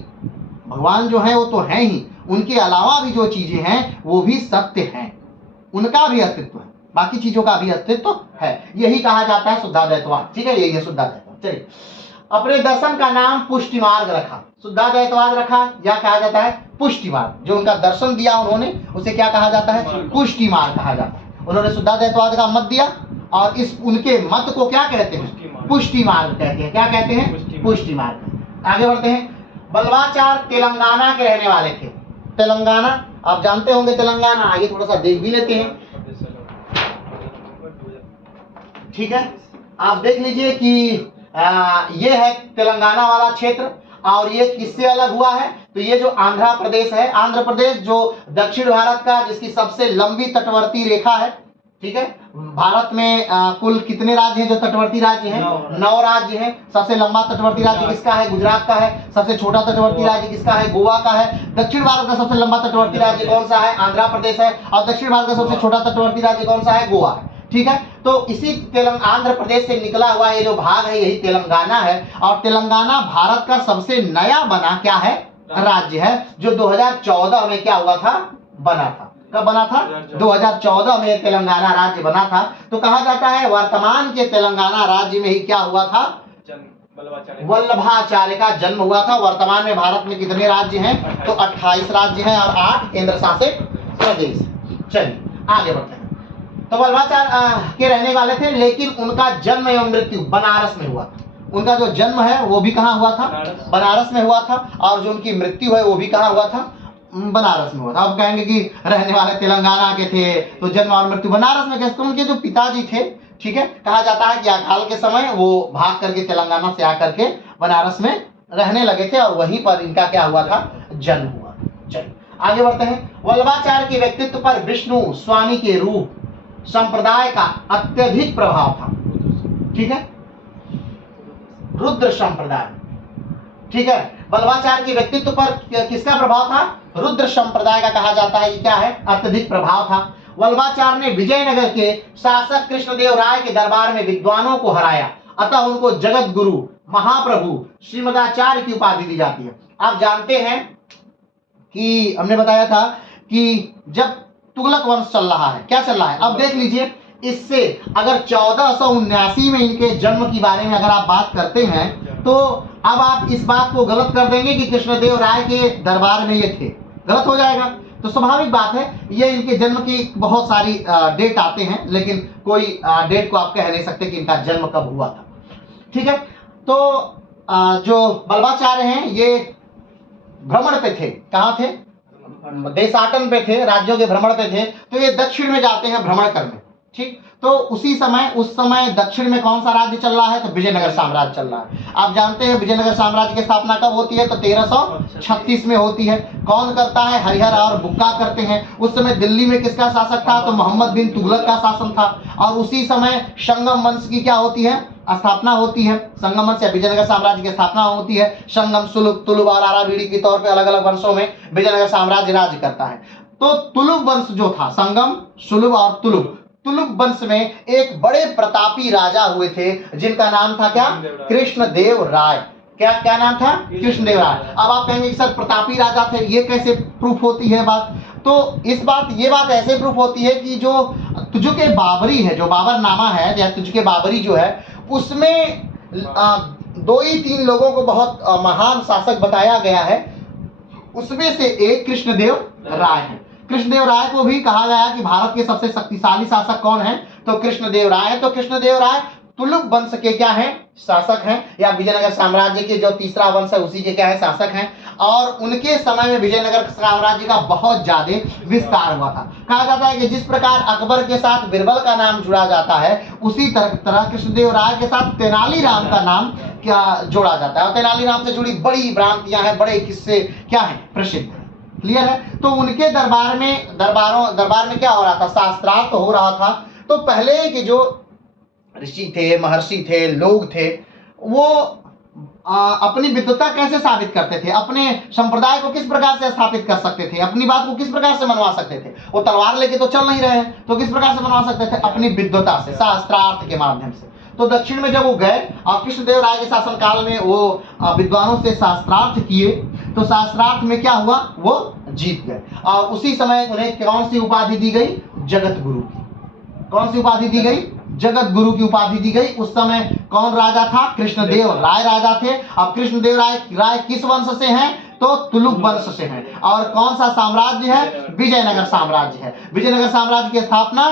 भगवान जो है वो तो है ही, उनके अलावा भी जो चीजें हैं वो भी सत्य हैं, उनका भी अस्तित्व है, बाकी चीजों का भी अस्तित्व है। यही कहा जाता है शुद्धाद्वैतवाद। ठीक है, यही है शुद्धाद्वैतवाद। चलिए, अपने दर्शन का नाम पुष्टि मार्ग रखा, शुद्धाद्वैतवाद रखा, या कहा जाता है पुष्टि मार्ग। जो उनका दर्शन दिया उन्होंने, उसे क्या कहा जाता है, पुष्टि मार्ग कहा जाता है। उन्होंने शुद्धाद्वैतवाद का मत दिया और इस उनके मत को क्या कहते हैं, पुष्टि मार्ग कहते हैं। क्या कहते हैं, पुष्टि मार्ग। आगे बढ़ते हैं। वल्लभाचार्य तेलंगाना के रहने वाले थे। तेलंगाना आप जानते होंगे, तेलंगाना, आगे थोड़ा सा देख भी लेते हैं। ठीक है, आप देख लीजिए कि ये है तेलंगाना वाला क्षेत्र, और ये किससे अलग हुआ है, तो ये जो आंध्र प्रदेश है, आंध्र प्रदेश जो दक्षिण भारत का, जिसकी सबसे लंबी तटवर्ती रेखा है। ठीक है, भारत में कुल कितने राज्य हैं जो तटवर्ती राज्य हैं, 9 राज्य हैं। सबसे लंबा तटवर्ती राज्य किसका है, गुजरात का है। सबसे छोटा तटवर्ती राज्य किसका है, गोवा का है। दक्षिण भारत का सबसे लंबा तटवर्ती राज्य कौन सा है, आंध्र प्रदेश है। और दक्षिण भारत का सबसे छोटा तटवर्ती राज्य कौन सा है, गोवा है। ठीक है, तो इसी आंध्र प्रदेश से निकला हुआ ये जो भाग है यही तेलंगाना है। और तेलंगाना भारत का सबसे नया बना क्या है, राज्य है, जो 2014 में क्या हुआ था, बना था। कब बना था, 2014 में तेलंगाना राज्य बना था। तो कहा जाता है वर्तमान के तेलंगाना राज्य में ही क्या हुआ था, वल्लभाचार्य का जन्म हुआ था। वर्तमान में भारत में कितने राज्य हैं, तो 28 राज्य हैं और 8 केंद्र शासित प्रदेश। चलिए आगे बढ़ते हैं। तो वल्लभाचार्य के रहने वाले थे, लेकिन उनका जन्म एवं मृत्यु बनारस में हुआ था। उनका जो जन्म है वो भी कहाँ हुआ था, बनारस में हुआ था। और जो उनकी मृत्यु है वो भी कहाँ हुआ था, बनारस में हुआ था। अब कहेंगे कि रहने वाले तेलंगाना के थे तो जन्म और मृत्यु बनारस में कैसे, तो उनके जो पिताजी थे, ठीक है, कहा जाता है कि अकाल के समय वो भाग करके तेलंगाना से आकर के बनारस में रहने लगे थे और वहीं पर इनका क्या हुआ था, जन्म हुआ। चलिए आगे बढ़ते हैं। वल्लभाचार्य के व्यक्तित्व पर विष्णु स्वामी के रूप संप्रदाय का अत्यधिक प्रभाव था। ठीक है, रुद्र संप्रदाय। ठीक है, वल्लभाचार्य के व्यक्तित्व पर किसका प्रभाव था, रुद्र संप्रदाय का कहा जाता है कि क्या है, अत्यधिक प्रभाव था। वल्लभाचार्य ने विजयनगर के शासक कृष्णदेव राय के दरबार में विद्वानों को हराया, अतः उनको जगत गुरु, महाप्रभु, श्रीमदाचार्य की उपाधि दी जाती है। आप जानते हैं कि हमने बताया था कि जब तुगलक वंश चल रहा है, क्या चल रहा है, अब देख लीजिए, इससे अगर 1479 में इनके जन्म के बारे में अगर आप बात करते हैं तो अब आप इस बात को गलत कर देंगे कि कृष्णदेव राय के दरबार में ये थे, गलत हो जाएगा। तो स्वाभाविक बात है, ये इनके जन्म की बहुत सारी डेट आते हैं, लेकिन कोई डेट को आप कह नहीं सकते कि इनका जन्म कब हुआ था। ठीक है, तो जो वल्लभाचार्य हैं ये भ्रमण पे थे, कहाँ थे, देशाटन पे थे, राज्यों के भ्रमण पे थे, तो ये दक्षिण में जाते हैं भ्रमण करने। ठीक, तो उस समय दक्षिण में कौन सा राज्य चल रहा है, तो विजयनगर साम्राज्य चल रहा है। आप जानते हैं विजयनगर साम्राज्य की स्थापना कब होती है, तो 1336 में होती है। कौन करता है, हरिहर और बुक्का करते हैं। उस समय दिल्ली में किसका शासक था, तो मोहम्मद बिन तुगलक का शासन था। और उसी समय संगम वंश की क्या होती है, स्थापना होती है। संगम वंश या विजयनगर साम्राज्य की स्थापना होती है। संगम, सुलभ, तुलुब और आराबीडी के तौर पे अलग अलग वंशों में विजयनगर साम्राज्य राज्य करता है। तो तुलुब वंश जो था, संगम, सुलभ और तुलुब वंश में एक बड़े प्रतापी राजा हुए थे जिनका नाम था क्या, कृष्णदेव राय। क्या नाम था, कृष्णदेव राय। अब आप कहेंगे सर प्रतापी राजा थे, ये कैसे प्रूफ होती है बात, तो ये बात ऐसे प्रूफ होती है कि जो तुजुके बाबरी है, जो बाबरनामा है या तुजुके बाबरी जो है, उसमें 2 ही 3 लोगों को बहुत महान शासक बताया गया है। उसमें से एक कृष्णदेव राय है। कृष्णदेव राय को भी कहा गया कि भारत के सबसे शक्तिशाली शासक कौन है, तो कृष्णदेव राय है। तो कृष्णदेव राय तुलुक वंश के क्या है, शासक हैं, या विजयनगर साम्राज्य के जो तीसरा वंश है उसी के क्या है, शासक हैं। और उनके समय में विजयनगर साम्राज्य का बहुत ज्यादा विस्तार हुआ था। कहा जाता है कि जिस प्रकार अकबर के साथ बिरबल का नाम जुड़ा जाता है, उसी तरह कृष्णदेव राय के साथ तेनालीराम का नाम क्या जोड़ा जाता है। और तेनालीराम से जुड़ी बड़ी भ्रांतियां हैं, बड़े किस्से क्या है, प्रसिद्ध। क्लियर है। तो उनके दरबार में क्या हो रहा था, शास्त्रार्थ हो रहा था। तो पहले के जो ऋषि थे, महर्षि थे, लोग थे, वो अपनी विद्वता कैसे साबित करते थे, अपने संप्रदाय को किस प्रकार से स्थापित कर सकते थे, अपनी बात को किस प्रकार से मनवा सकते थे। वो तलवार लेके तो चल नहीं रहे हैं, तो किस प्रकार से मनवा सकते थे, अपनी विद्वता से, शास्त्रार्थ के माध्यम से। तो दक्षिण में जब वो गए और कृष्णदेव राय के शासनकाल में वो विद्वानों से शास्त्रार्थ किए, तो शास्त्रार्थ में क्या हुआ, वो जीत गए। और उसी समय उन्हें कौन सी उपाधि दी गई, जगत गुरु की। कौन सी उपाधि दी गई, जगत गुरु की उपाधि दी गई। उस समय कौन राजा था, कृष्णदेव राय राजा थे। अब कृष्णदेव राय किस वंश से हैं, तो तुलुक वंश से हैं। और कौन सा साम्राज्य है, विजयनगर साम्राज्य है। विजयनगर साम्राज्य की स्थापना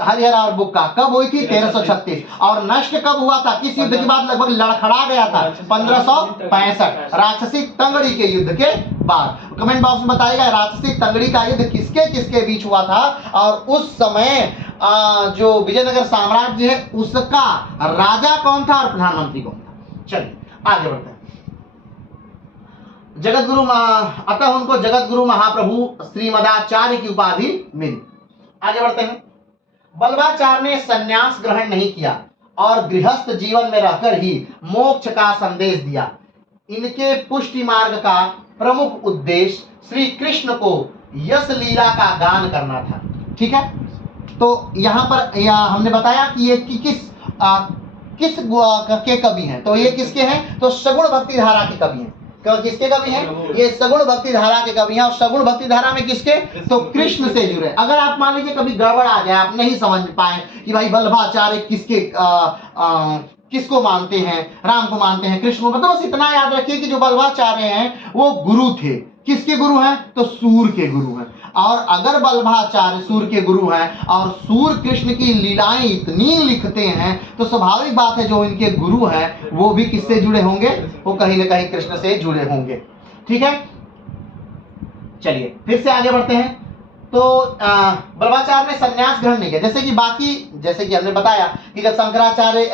हरिहर और बुक्का कब हुई थी, 1336। और नष्ट कब हुआ था, किस युद्ध के बाद लगभग लड़खड़ा गया था, 1565 राक्षसी तंगड़ी के युद्ध के बाद। कमेंट बॉक्स में बताइएगा राक्षसी तंगड़ी का युद्ध किसके किसके बीच हुआ था, और उस समय जो विजयनगर साम्राज्य है उसका राजा कौन था और प्रधानमंत्री कौन था। चलिए आगे बढ़ते हैं। जगत गुरु, अतः उनको जगत गुरु महाप्रभु श्रीमदाचार्य की उपाधि मिली। आगे बढ़ते हैं। वल्लभाचार्य ने संन्यास ग्रहण नहीं किया और गृहस्थ जीवन में रहकर ही मोक्ष का संदेश दिया। इनके पुष्टि मार्ग का प्रमुख उद्देश्य श्री कृष्ण को यश लीला का गान करना था। ठीक है, तो यहाँ पर हमने बताया कि ये किस के कवि हैं, तो ये किसके हैं, तो सगुण भक्ति धारा के कवि हैं। किसके कवि हैं, ये सगुण भक्ति धारा के कवि हैं। और सगुण भक्ति धारा में किसके, तो कृष्ण से जुड़े। अगर आप मान लीजिए कभी गड़बड़ आ जाए, आप नहीं समझ पाए कि भाई वल्लभाचार्य किसको मानते हैं, राम को मानते हैं, कृष्ण को, मतलब बस इतना याद रखिए कि जो वल्लभाचार्य हैं वो गुरु थे। किसके गुरु हैं, तो सूर के गुरु हैं। और अगर वल्लभाचार्य सूर के गुरु हैं और सूर कृष्ण की लीलाएं इतनी लिखते हैं, तो स्वाभाविक बात है जो इनके गुरु हैं वो भी किससे जुड़े होंगे, वो कहीं न कहीं कृष्ण से जुड़े होंगे। ठीक है, चलिए फिर से आगे बढ़ते हैं। तो वल्लभाचार्य ने संन्यास ग्रहण नहीं किया, जैसे कि हमने बताया कि जब शंकराचार्य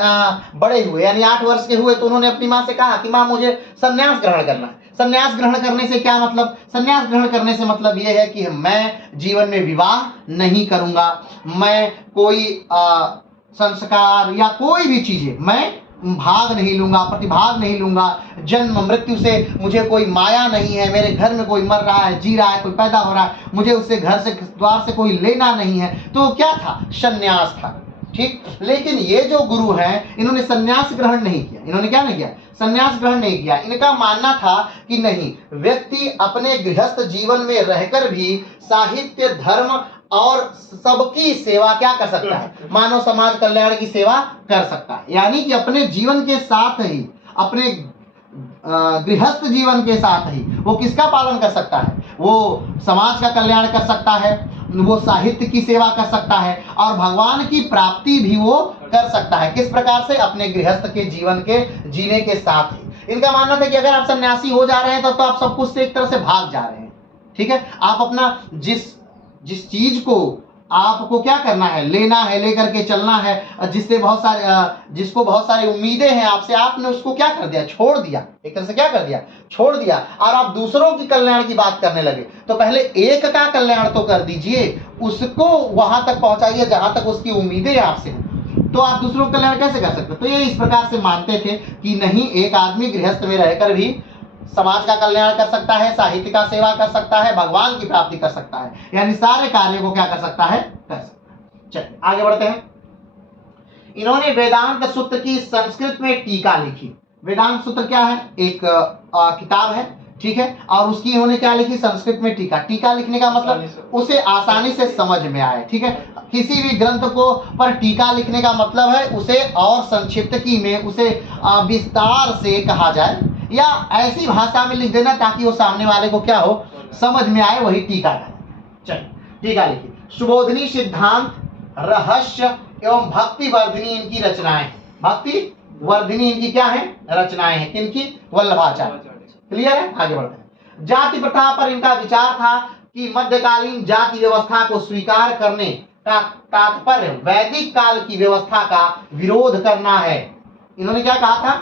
बड़े हुए यानी 8 वर्ष के हुए, तो उन्होंने अपनी माँ से कहा कि माँ मुझे संन्यास ग्रहण करना है। संन्यास ग्रहण करने से क्या मतलब, संन्यास ग्रहण करने से मतलब यह है कि मैं जीवन में विवाह नहीं करूंगा, मैं कोई संस्कार या कोई भी चीजें मैं भाग नहीं लूंगा, प्रतिभाग नहीं लूंगा, जन्म मृत्यु से मुझे कोई माया नहीं है, मेरे घर में कोई मर रहा है, जी रहा है, कोई पैदा हो रहा है, मुझे उससे घर से द्वार से कोई लेना नहीं है। तो क्या था? सन्यास था। ठीक। लेकिन ये जो गुरु हैं इन्होंने सन्यास ग्रहण नहीं किया। इन्होंने क्या नहीं किया? सन्यास ग्रहण नहीं किया। इनका मानना था कि नहीं, व्यक्ति अपने गृहस्थ जीवन में रहकर भी साहित्य, धर्म और सबकी सेवा क्या कर सकता है? मानव समाज कल्याण की सेवा कर सकता है। यानी कि अपने जीवन के साथ ही, अपने गृहस्थ जीवन के साथ ही वो किसका पालन कर सकता है? वो समाज का कल्याण कर सकता है, वो साहित्य की सेवा कर सकता है और भगवान की प्राप्ति भी वो कर सकता है। किस प्रकार से? अपने गृहस्थ के जीवन के जीने के साथ ही। इनका मानना था कि अगर आप सन्यासी हो जा रहे हैं तो आप सब कुछ से एक तरह से भाग जा रहे हैं। ठीक है। आप अपना जिस चीज को आपको क्या करना है, लेना है, लेकर के चलना है, जिसको बहुत सारी उम्मीदें हैं आपसे, आपने उसको क्या कर दिया? छोड़ दिया। एक तरह से क्या कर दिया? छोड़ दिया। और आप दूसरों की कल्याण की बात करने लगे। तो पहले एक का कल्याण तो कर दीजिए, उसको वहां तक पहुंचाइए जहां तक उसकी उम्मीदें आपसे हैं, तो आप दूसरों का कल्याण कैसे कर सकते? तो ये इस प्रकार से मानते थे कि नहीं, एक आदमी गृहस्थ में रहकर भी समाज का कल्याण कर सकता है, साहित्य का सेवा कर सकता है, भगवान की प्राप्ति कर सकता है, यानी सारे कार्यों को क्या कर सकता है? कर सकता है। चलिए आगे बढ़ते हैं। इन्होंने वेदांत सूत्र की संस्कृत में टीका लिखी। वेदांत सूत्र क्या है? एक किताब है। ठीक है। और उसकी इन्होंने क्या लिखी? संस्कृत में टीका। टीका लिखने का मतलब उसे आसानी से समझ में आए। ठीक है। किसी भी ग्रंथ को पर टीका लिखने का मतलब है उसे और संक्षिप्तकी में उसे विस्तार से कहा जाए, या ऐसी भाषा में लिख देना ताकि वो सामने वाले को क्या हो? समझ में आए, वही टीका है। चलिए टीका लिखिए। सुबोधिनी, सिद्धांत, रहस्य एवं भक्ति वर्धिनी इनकी रचनाएं हैं। भक्ति वर्धिनी इनकी क्या है? रचनाएं हैं। किनकी? वल्लभाचार्य। क्लियर है? आगे बढ़ते हैं। जाति प्रथा पर इनका विचार था कि मध्यकालीन जाति व्यवस्था को स्वीकार करने का तात्पर्य वैदिक काल की व्यवस्था का विरोध करना है। इन्होंने क्या कहा था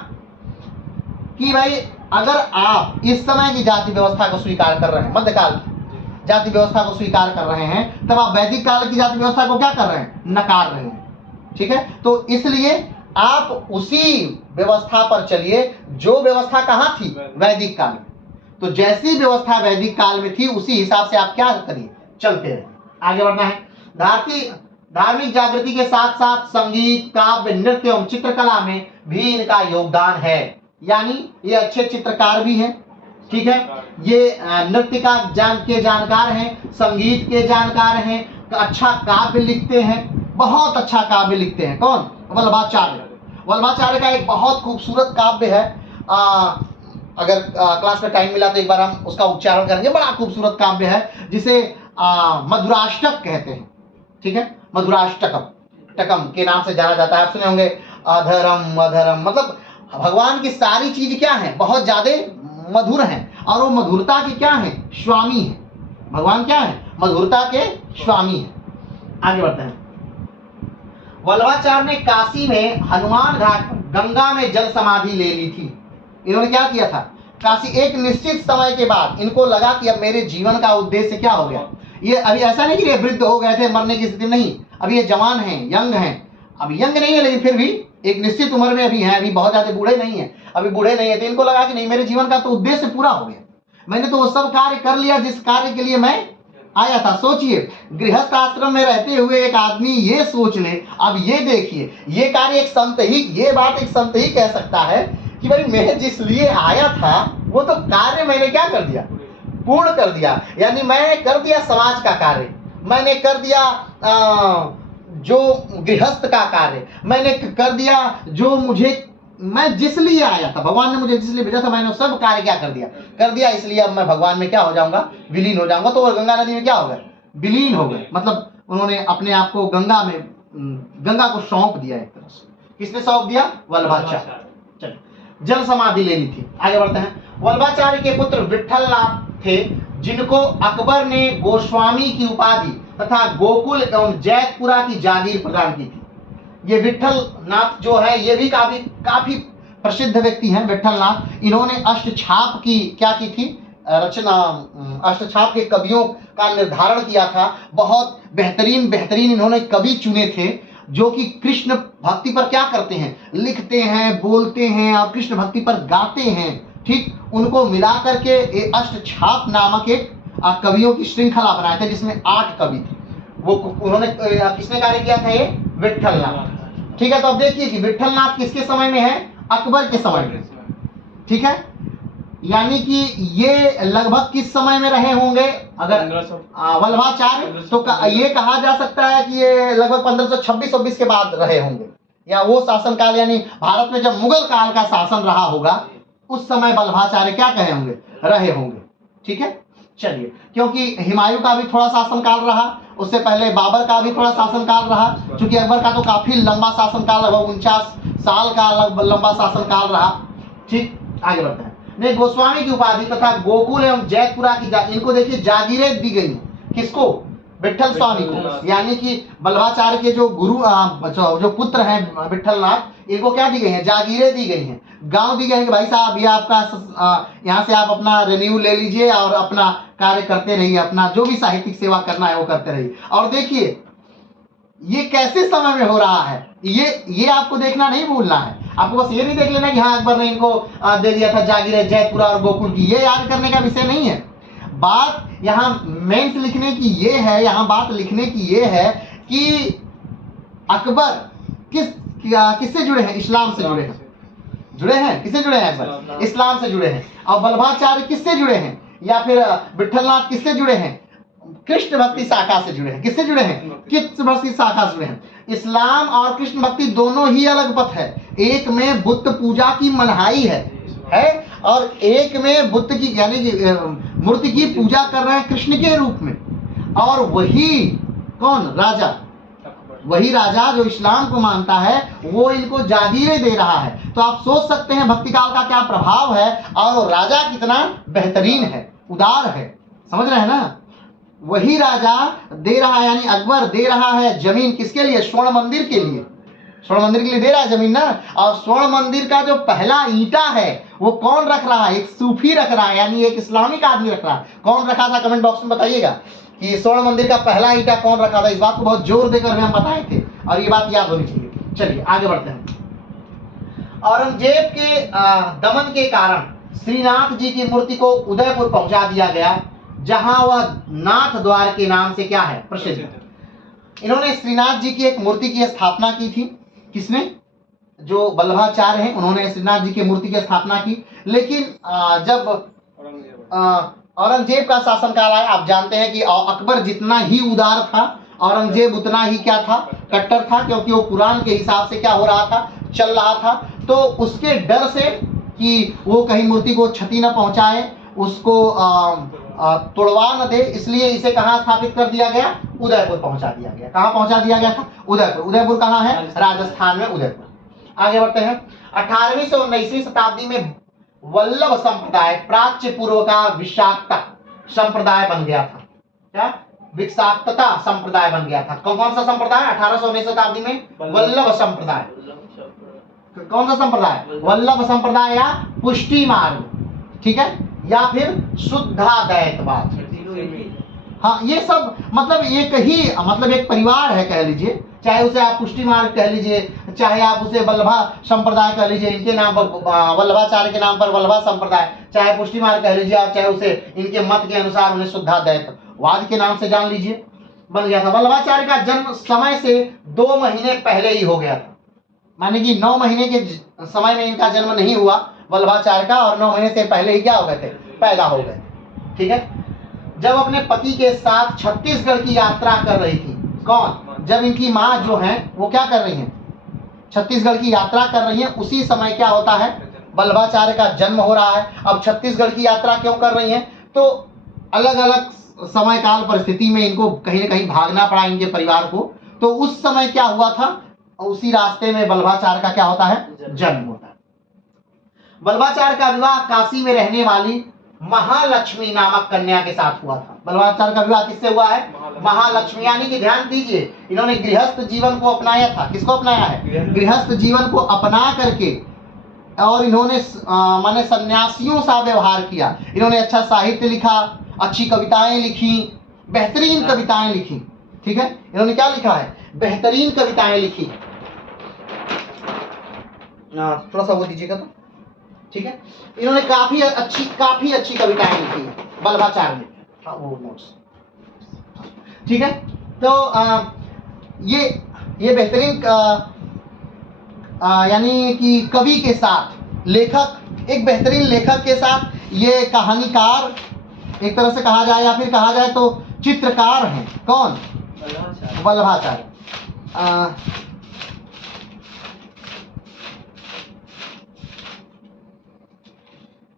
कि भाई अगर आप इस समय की जाति व्यवस्था को स्वीकार कर रहे हैं, मध्यकाल की जाति व्यवस्था को स्वीकार कर रहे हैं, तब आप वैदिक काल की जाति व्यवस्था को क्या कर रहे हैं? नकार रहे हैं। ठीक है। तो इसलिए आप उसी व्यवस्था पर चलिए जो व्यवस्था कहाँ थी? वैदिक काल में। तो जैसी व्यवस्था वैदिक काल में थी उसी हिसाब से आप क्या करिए? चलते रहिए। आगे बढ़ना है। धार्मिक जागृति के साथ साथ संगीत, काव्य, नृत्य एवं चित्रकला में भी इनका योगदान है। यानी ये अच्छे चित्रकार भी हैं। ठीक है। ये नृत्य का जानकार हैं, संगीत के जानकार हैं, अच्छा काव्य लिखते हैं, बहुत अच्छा काव्य लिखते हैं। कौन? वल्लभाचार्य। वल्लभाचार्य का एक बहुत खूबसूरत काव्य है। अगर क्लास में टाइम मिला तो एक बार हम उसका उच्चारण करेंगे। बड़ा खूबसूरत काव्य है जिसे मधुराष्टक कहते हैं। ठीक है। मधुराष्टकम के नाम से जाना जाता है। आप सुने होंगे अधरम अधरम, मतलब भगवान की सारी चीज क्या है? बहुत ज्यादा मधुर हैं और वो मधुरता के क्या है? स्वामी है। भगवान क्या है? मधुरता के स्वामी है। आगे बढ़ते हैं। वल्लभाचार्य ने काशी में हनुमान घाट पर गंगा में जल समाधि ले ली थी। इन्होंने क्या किया था? काशी एक निश्चित समय के बाद इनको लगा कि अब मेरे जीवन का उद्देश्य क्या हो गया। ये अभी ऐसा नहीं कि ये वृद्ध हो गए थे, मरने की स्थिति में नहीं, अभी ये जवान हैं, यंग हैं। अभी यंग नहीं है लेकिन फिर भी एक निश्चित उम्र में अभी हैं, अभी बहुत ज्यादा बूढ़े नहीं है, अभी बूढ़े नहीं है। तो इनको लगा कि नहीं, मेरे जीवन का तो उद्देश्य पूरा हो गया, मैंने तो वो सब कार्य कर लिया जिस कार्य के लिए मैं आया था। सोचिए, गृहस्थ आश्रम में रहते हुए एक आदमी ये सोच ले। अब ये देखिए, ये कार्य एक संत ही, ये बात एक संत ही कह सकता है कि भाई मैं जिस लिए आया था वो तो कार्य मैंने क्या कर दिया? पूर्ण कर दिया। यानी मैं कर दिया समाज का कार्य, मैंने कर दिया जो गृहस्थ का कार्य, मैंने कर दिया जो मैं जिस लिए आया था, भगवान ने मुझे जिस लिए भेजा था, मैंने सब कार्य क्या कर दिया। इसलिए अब मैं भगवान में क्या हो जाऊंगा? विलीन हो जाऊंगा। तो वो गंगा नदी में क्या हो गए? विलीन हो गए। मतलब उन्होंने अपने आप को गंगा को सौंप दिया एक तरह से। किसने सौंप दिया? वल्लभाचार्य। चलिए, जल समाधि लेनी थी। आगे बढ़ते हैं। वल्लभाचार्य के पुत्र विट्ठलनाथ थे जिनको अकबर ने गोस्वामी की उपाधि तथा गोकुल एवं जैतपुरा की जागीर प्रदान की थी। ये विट्ठलनाथ जो है ये भी काफी प्रसिद्ध व्यक्ति हैं। विट्ठलनाथ, इन्होंने अष्टछाप की क्या की थी? रचना। अष्टछाप के कवियों का निर्धारण किया था। बहुत बेहतरीन इन्होंने कवि चुने थे जो कि कृष्ण भक्ति पर क्या करते हैं, लिखते हैं, बोलते हैं और कृष्ण भक्ति पर गाते हैं, ठीक, उनको मिला करके एक अष्टछाप नामक एक कवियों की श्रृंखला बनाए थे जिसमें 8 कवि थे। वो उन्होंने किसने कार्य किया था, ये विट्ठलनाथ। ठीक है, तो अब देखिए कि विट्ठलनाथ किसके समय में है, अकबर के समय में। ठीक है, यानी कि ये लगभग किस समय में रहे होंगे, अगर वल्लभाचार्य, तो ये कहा जा सकता है कि ये लगभग 1526-26 के बाद रहे होंगे, या वो शासनकाल, यानी भारत में जब मुगल काल का शासन रहा होगा उस समय वल्लभाचार्य क्या कहे होंगे, रहे होंगे। ठीक है, चलिए, क्योंकि हुमायूं का भी थोड़ा शासनकाल रहा, उससे पहले बाबर का भी थोड़ा शासनकाल रहा, क्योंकि अकबर का तो काफी लंबा शासनकाल, लगभग 49 साल का लंबा शासनकाल रहा। ठीक, आगे बढ़ते हैं। नहीं, गोस्वामी की उपाधि तथा गोकुल एवं जैतपुरा की इनको देखिए जागीरें दी गई। किसको, विट्ठल स्वामी को, यानी कि वल्लभाचार्य के जो गुरु जो पुत्र हैं विट्ठलनाथ, इनको क्या दी गई है, जागीरें दी गई हैं, गांव दी गई है कि भाई साहब ये आपका यहाँ से आप अपना रेन्यू ले लीजिए और अपना कार्य करते रहिए, अपना जो भी साहित्यिक सेवा करना है वो करते रहिए। और देखिए ये कैसे समय में हो रहा है, ये आपको देखना नहीं भूलना है। आपको बस ये नहीं देख लेना कि हाँ अकबर ने इनको दे दिया था जागीरें जैतपुरा और गोकुल की, ये याद करने का विषय नहीं है। बात यहाँ मेंस लिखने की ये है, यहाँ बात लिखने की ये है कि अकबर किससे जुड़े हैं, इस्लाम से जुड़े हैं, किससे जुड़े हैं अकबर, इस्लाम से जुड़े हैं। और वल्लभाचार्य किससे जुड़े हैं, या फिर विट्ठलनाथ किससे जुड़े हैं, कृष्ण भक्ति शाखा से जुड़े हैं। किससे जुड़े हैं, कृष्ण भक्ति शाखा से जुड़े हैं। इस्लाम और कृष्ण भक्ति दोनों ही अलग पथ है, एक में बुद्ध पूजा की मनाही है और एक में बुद्ध की यानी कि मूर्ति की पूजा कर रहे हैं कृष्ण के रूप में। और वही कौन, राजा, वही राजा जो इस्लाम को मानता है वो इनको जागीरें दे रहा है। तो आप सोच सकते हैं भक्ति काल का क्या प्रभाव है, और राजा कितना बेहतरीन है, उदार है, समझ रहे हैं ना। वही राजा दे रहा है, यानी अकबर दे रहा है जमीन किसके लिए, स्वर्ण मंदिर के लिए, स्वर्ण मंदिर के लिए दे रहा है जमीन ना। और स्वर्ण मंदिर का जो पहला ईंटा है वो कौन रख रहा है, एक सूफी रख रहा है, यानी एक इस्लामिक आदमी रख रहा है। कौन रखा था, कमेंट बॉक्स में बताइएगा कि स्वर्ण मंदिर का पहला ईंटा कौन रखा था। इस बात को बहुत जोर देकर हम बताए थे और ये बात याद होनी चाहिए। चलिए आगे बढ़ते हैं। औरंगजेब के दमन के कारण श्रीनाथ जी की मूर्ति को उदयपुर पहुंचा दिया गया, जहां वह नाथ द्वार के नाम से क्या है, प्रसिद्ध। इन्होंने श्रीनाथ जी की एक मूर्ति की स्थापना की थी। किसने, जो वल्लभाचार्य हैं, उन्होंने श्रीनाथ जी की मूर्ति की स्थापना की। लेकिन जब औरंगजेब का शासनकाल आया, आप जानते हैं कि अकबर जितना ही उदार था, औरंगजेब उतना ही क्या था, कट्टर था, क्योंकि वो कुरान के हिसाब से क्या हो रहा था, चल रहा था। तो उसके डर से कि वो कहीं मूर्ति को क्षति न पहुंचाए, उसको तोड़वा न दे, इसलिए इसे कहाँ स्थापित कर दिया गया, उदयपुर पहुंचा दिया गया। कहाँ पहुंचा दिया गया था, उदयपुर। उदयपुर कहाँ है, राजस्थान में उदयपुर। आगे बढ़ते हैं। 18वीं से 19वीं शताब्दी में वल्लभ संप्रदाय प्राच्य पूर्व का विषाक्ता संप्रदाय बन गया था। क्या, विषाक्तता संप्रदाय बन गया था। कौन सा संप्रदाय, 1819 शताब्दी में वल्लभ संप्रदाय। कौन सा संप्रदाय, वल्लभ संप्रदाय या पुष्टि मार्ग, ठीक है, या फिर शुद्धाद्वैतवाद। हाँ, ये सब मतलब एक ही, मतलब एक परिवार है कह लीजिए, चाहे उसे आप पुष्टि मार्ग कह लीजिए, चाहे आप उसे वल्लभा संप्रदाय कह लीजिए, इनके नाम पर वल्लभाचार्य के नाम पर वल्लभा संप्रदाय, चाहे पुष्टि मार्ग कह लीजिए, और चाहे उसे इनके मत के अनुसार उन्हें शुद्धाद्वैतवाद के नाम से जान लीजिए, बन गया था। वल्लभाचार्य का जन्म समय से 2 महीने पहले ही हो गया था, माने कि 9 महीने के समय में इनका जन्म नहीं हुआ वल्लभाचार्य का, और 9 महीने से पहले ही क्या हो गए थे, पैदा हो गए। ठीक है, जब अपने पति के साथ छत्तीसगढ़ की यात्रा कर रही थी, कौन, जब इनकी माँ जो है वो क्या कर रही हैं, छत्तीसगढ़ की यात्रा कर रही हैं, उसी समय क्या होता है, वल्लभाचार्य का जन्म हो रहा है। अब छत्तीसगढ़ की यात्रा क्यों कर रही हैं, तो अलग अलग समय काल परिस्थिति में इनको कहीं न कहीं भागना पड़ा इनके परिवार को। तो उस समय क्या हुआ था, उसी रास्ते में वल्लभाचार्य का क्या होता है, जन्म होता है। वल्लभाचार्य का विवाह काशी में रहने वाली महालक्ष्मी नामक कन्या के साथ हुआ था। वल्लभाचार्य का विवाह किससे हुआ है, महालक्ष्मी, यानी कि ध्यान दीजिए, इन्होंने गृहस्थ जीवन को अपनाया था। किसको अपनाया है, गृहस्थ जीवन को अपना करके, और इन्होंने माने सन्यासियों सा व्यवहार किया। इन्होंने अच्छा साहित्य लिखा, अच्छी कविताएं लिखी, बेहतरीन कविताएं लिखी। ठीक है, इन्होंने क्या लिखा है, बेहतरीन कविताएं लिखी। थोड़ा सा वो दीजिएगा तो, ठीक है, इन्होंने काफी अच्छी कविताएं लिखी है वल्लभाचार्य ने। हाँ वो नोट्स, ठीक है। तो ये बेहतरीन यानी कि कवि के साथ लेखक, एक बेहतरीन लेखक के साथ ये कहानीकार एक तरह से कहा जाए या फिर कहा जाए तो चित्रकार हैं। कौन? वल्लभाचार्य।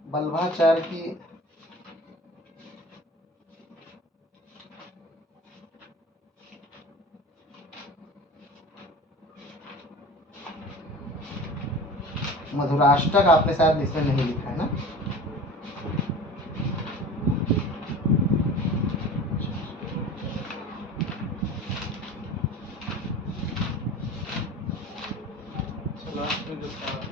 वल्लभाचार्य की मधुराष्टक आपने शायद इसमें नहीं लिखा है ना? लास्ट में जो था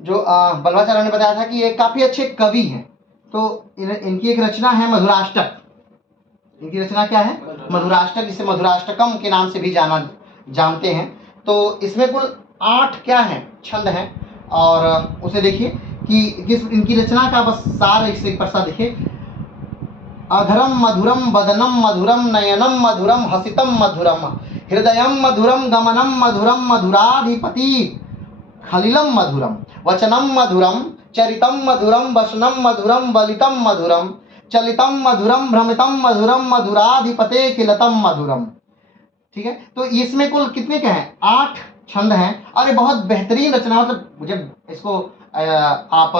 जो वल्लभाचार्य ने बताया था कि ये काफी अच्छे कवि हैं। तो इनकी एक रचना है मधुराष्टक। इनकी रचना क्या है? मधुराष्टक, जिसे मधुराष्टकम के नाम से भी जानते हैं। तो इसमें कुल 8 क्या है छंद हैं, और उसे देखिए कि किस इनकी रचना का बस सार इसे एक प्रसा देखिए। अधरम मधुरम वदनम मधुरम नयनम मधुरम हसितम मधुरम हृदयम मधुरम गमनम मधुरम मधुराधिपति खलिलम मधुरम वचनम मधुरम चरितम मधुरम वसनम मधुरम बलितम मधुरम चलितम मधुरम भ्रमितम मधुरम मधुराधिपते किलतम मधुरम। ठीक है, तो इसमें कुल कितने के हैं? 8 छंद हैं, और ये बहुत बेहतरीन रचना। मतलब जब इसको आप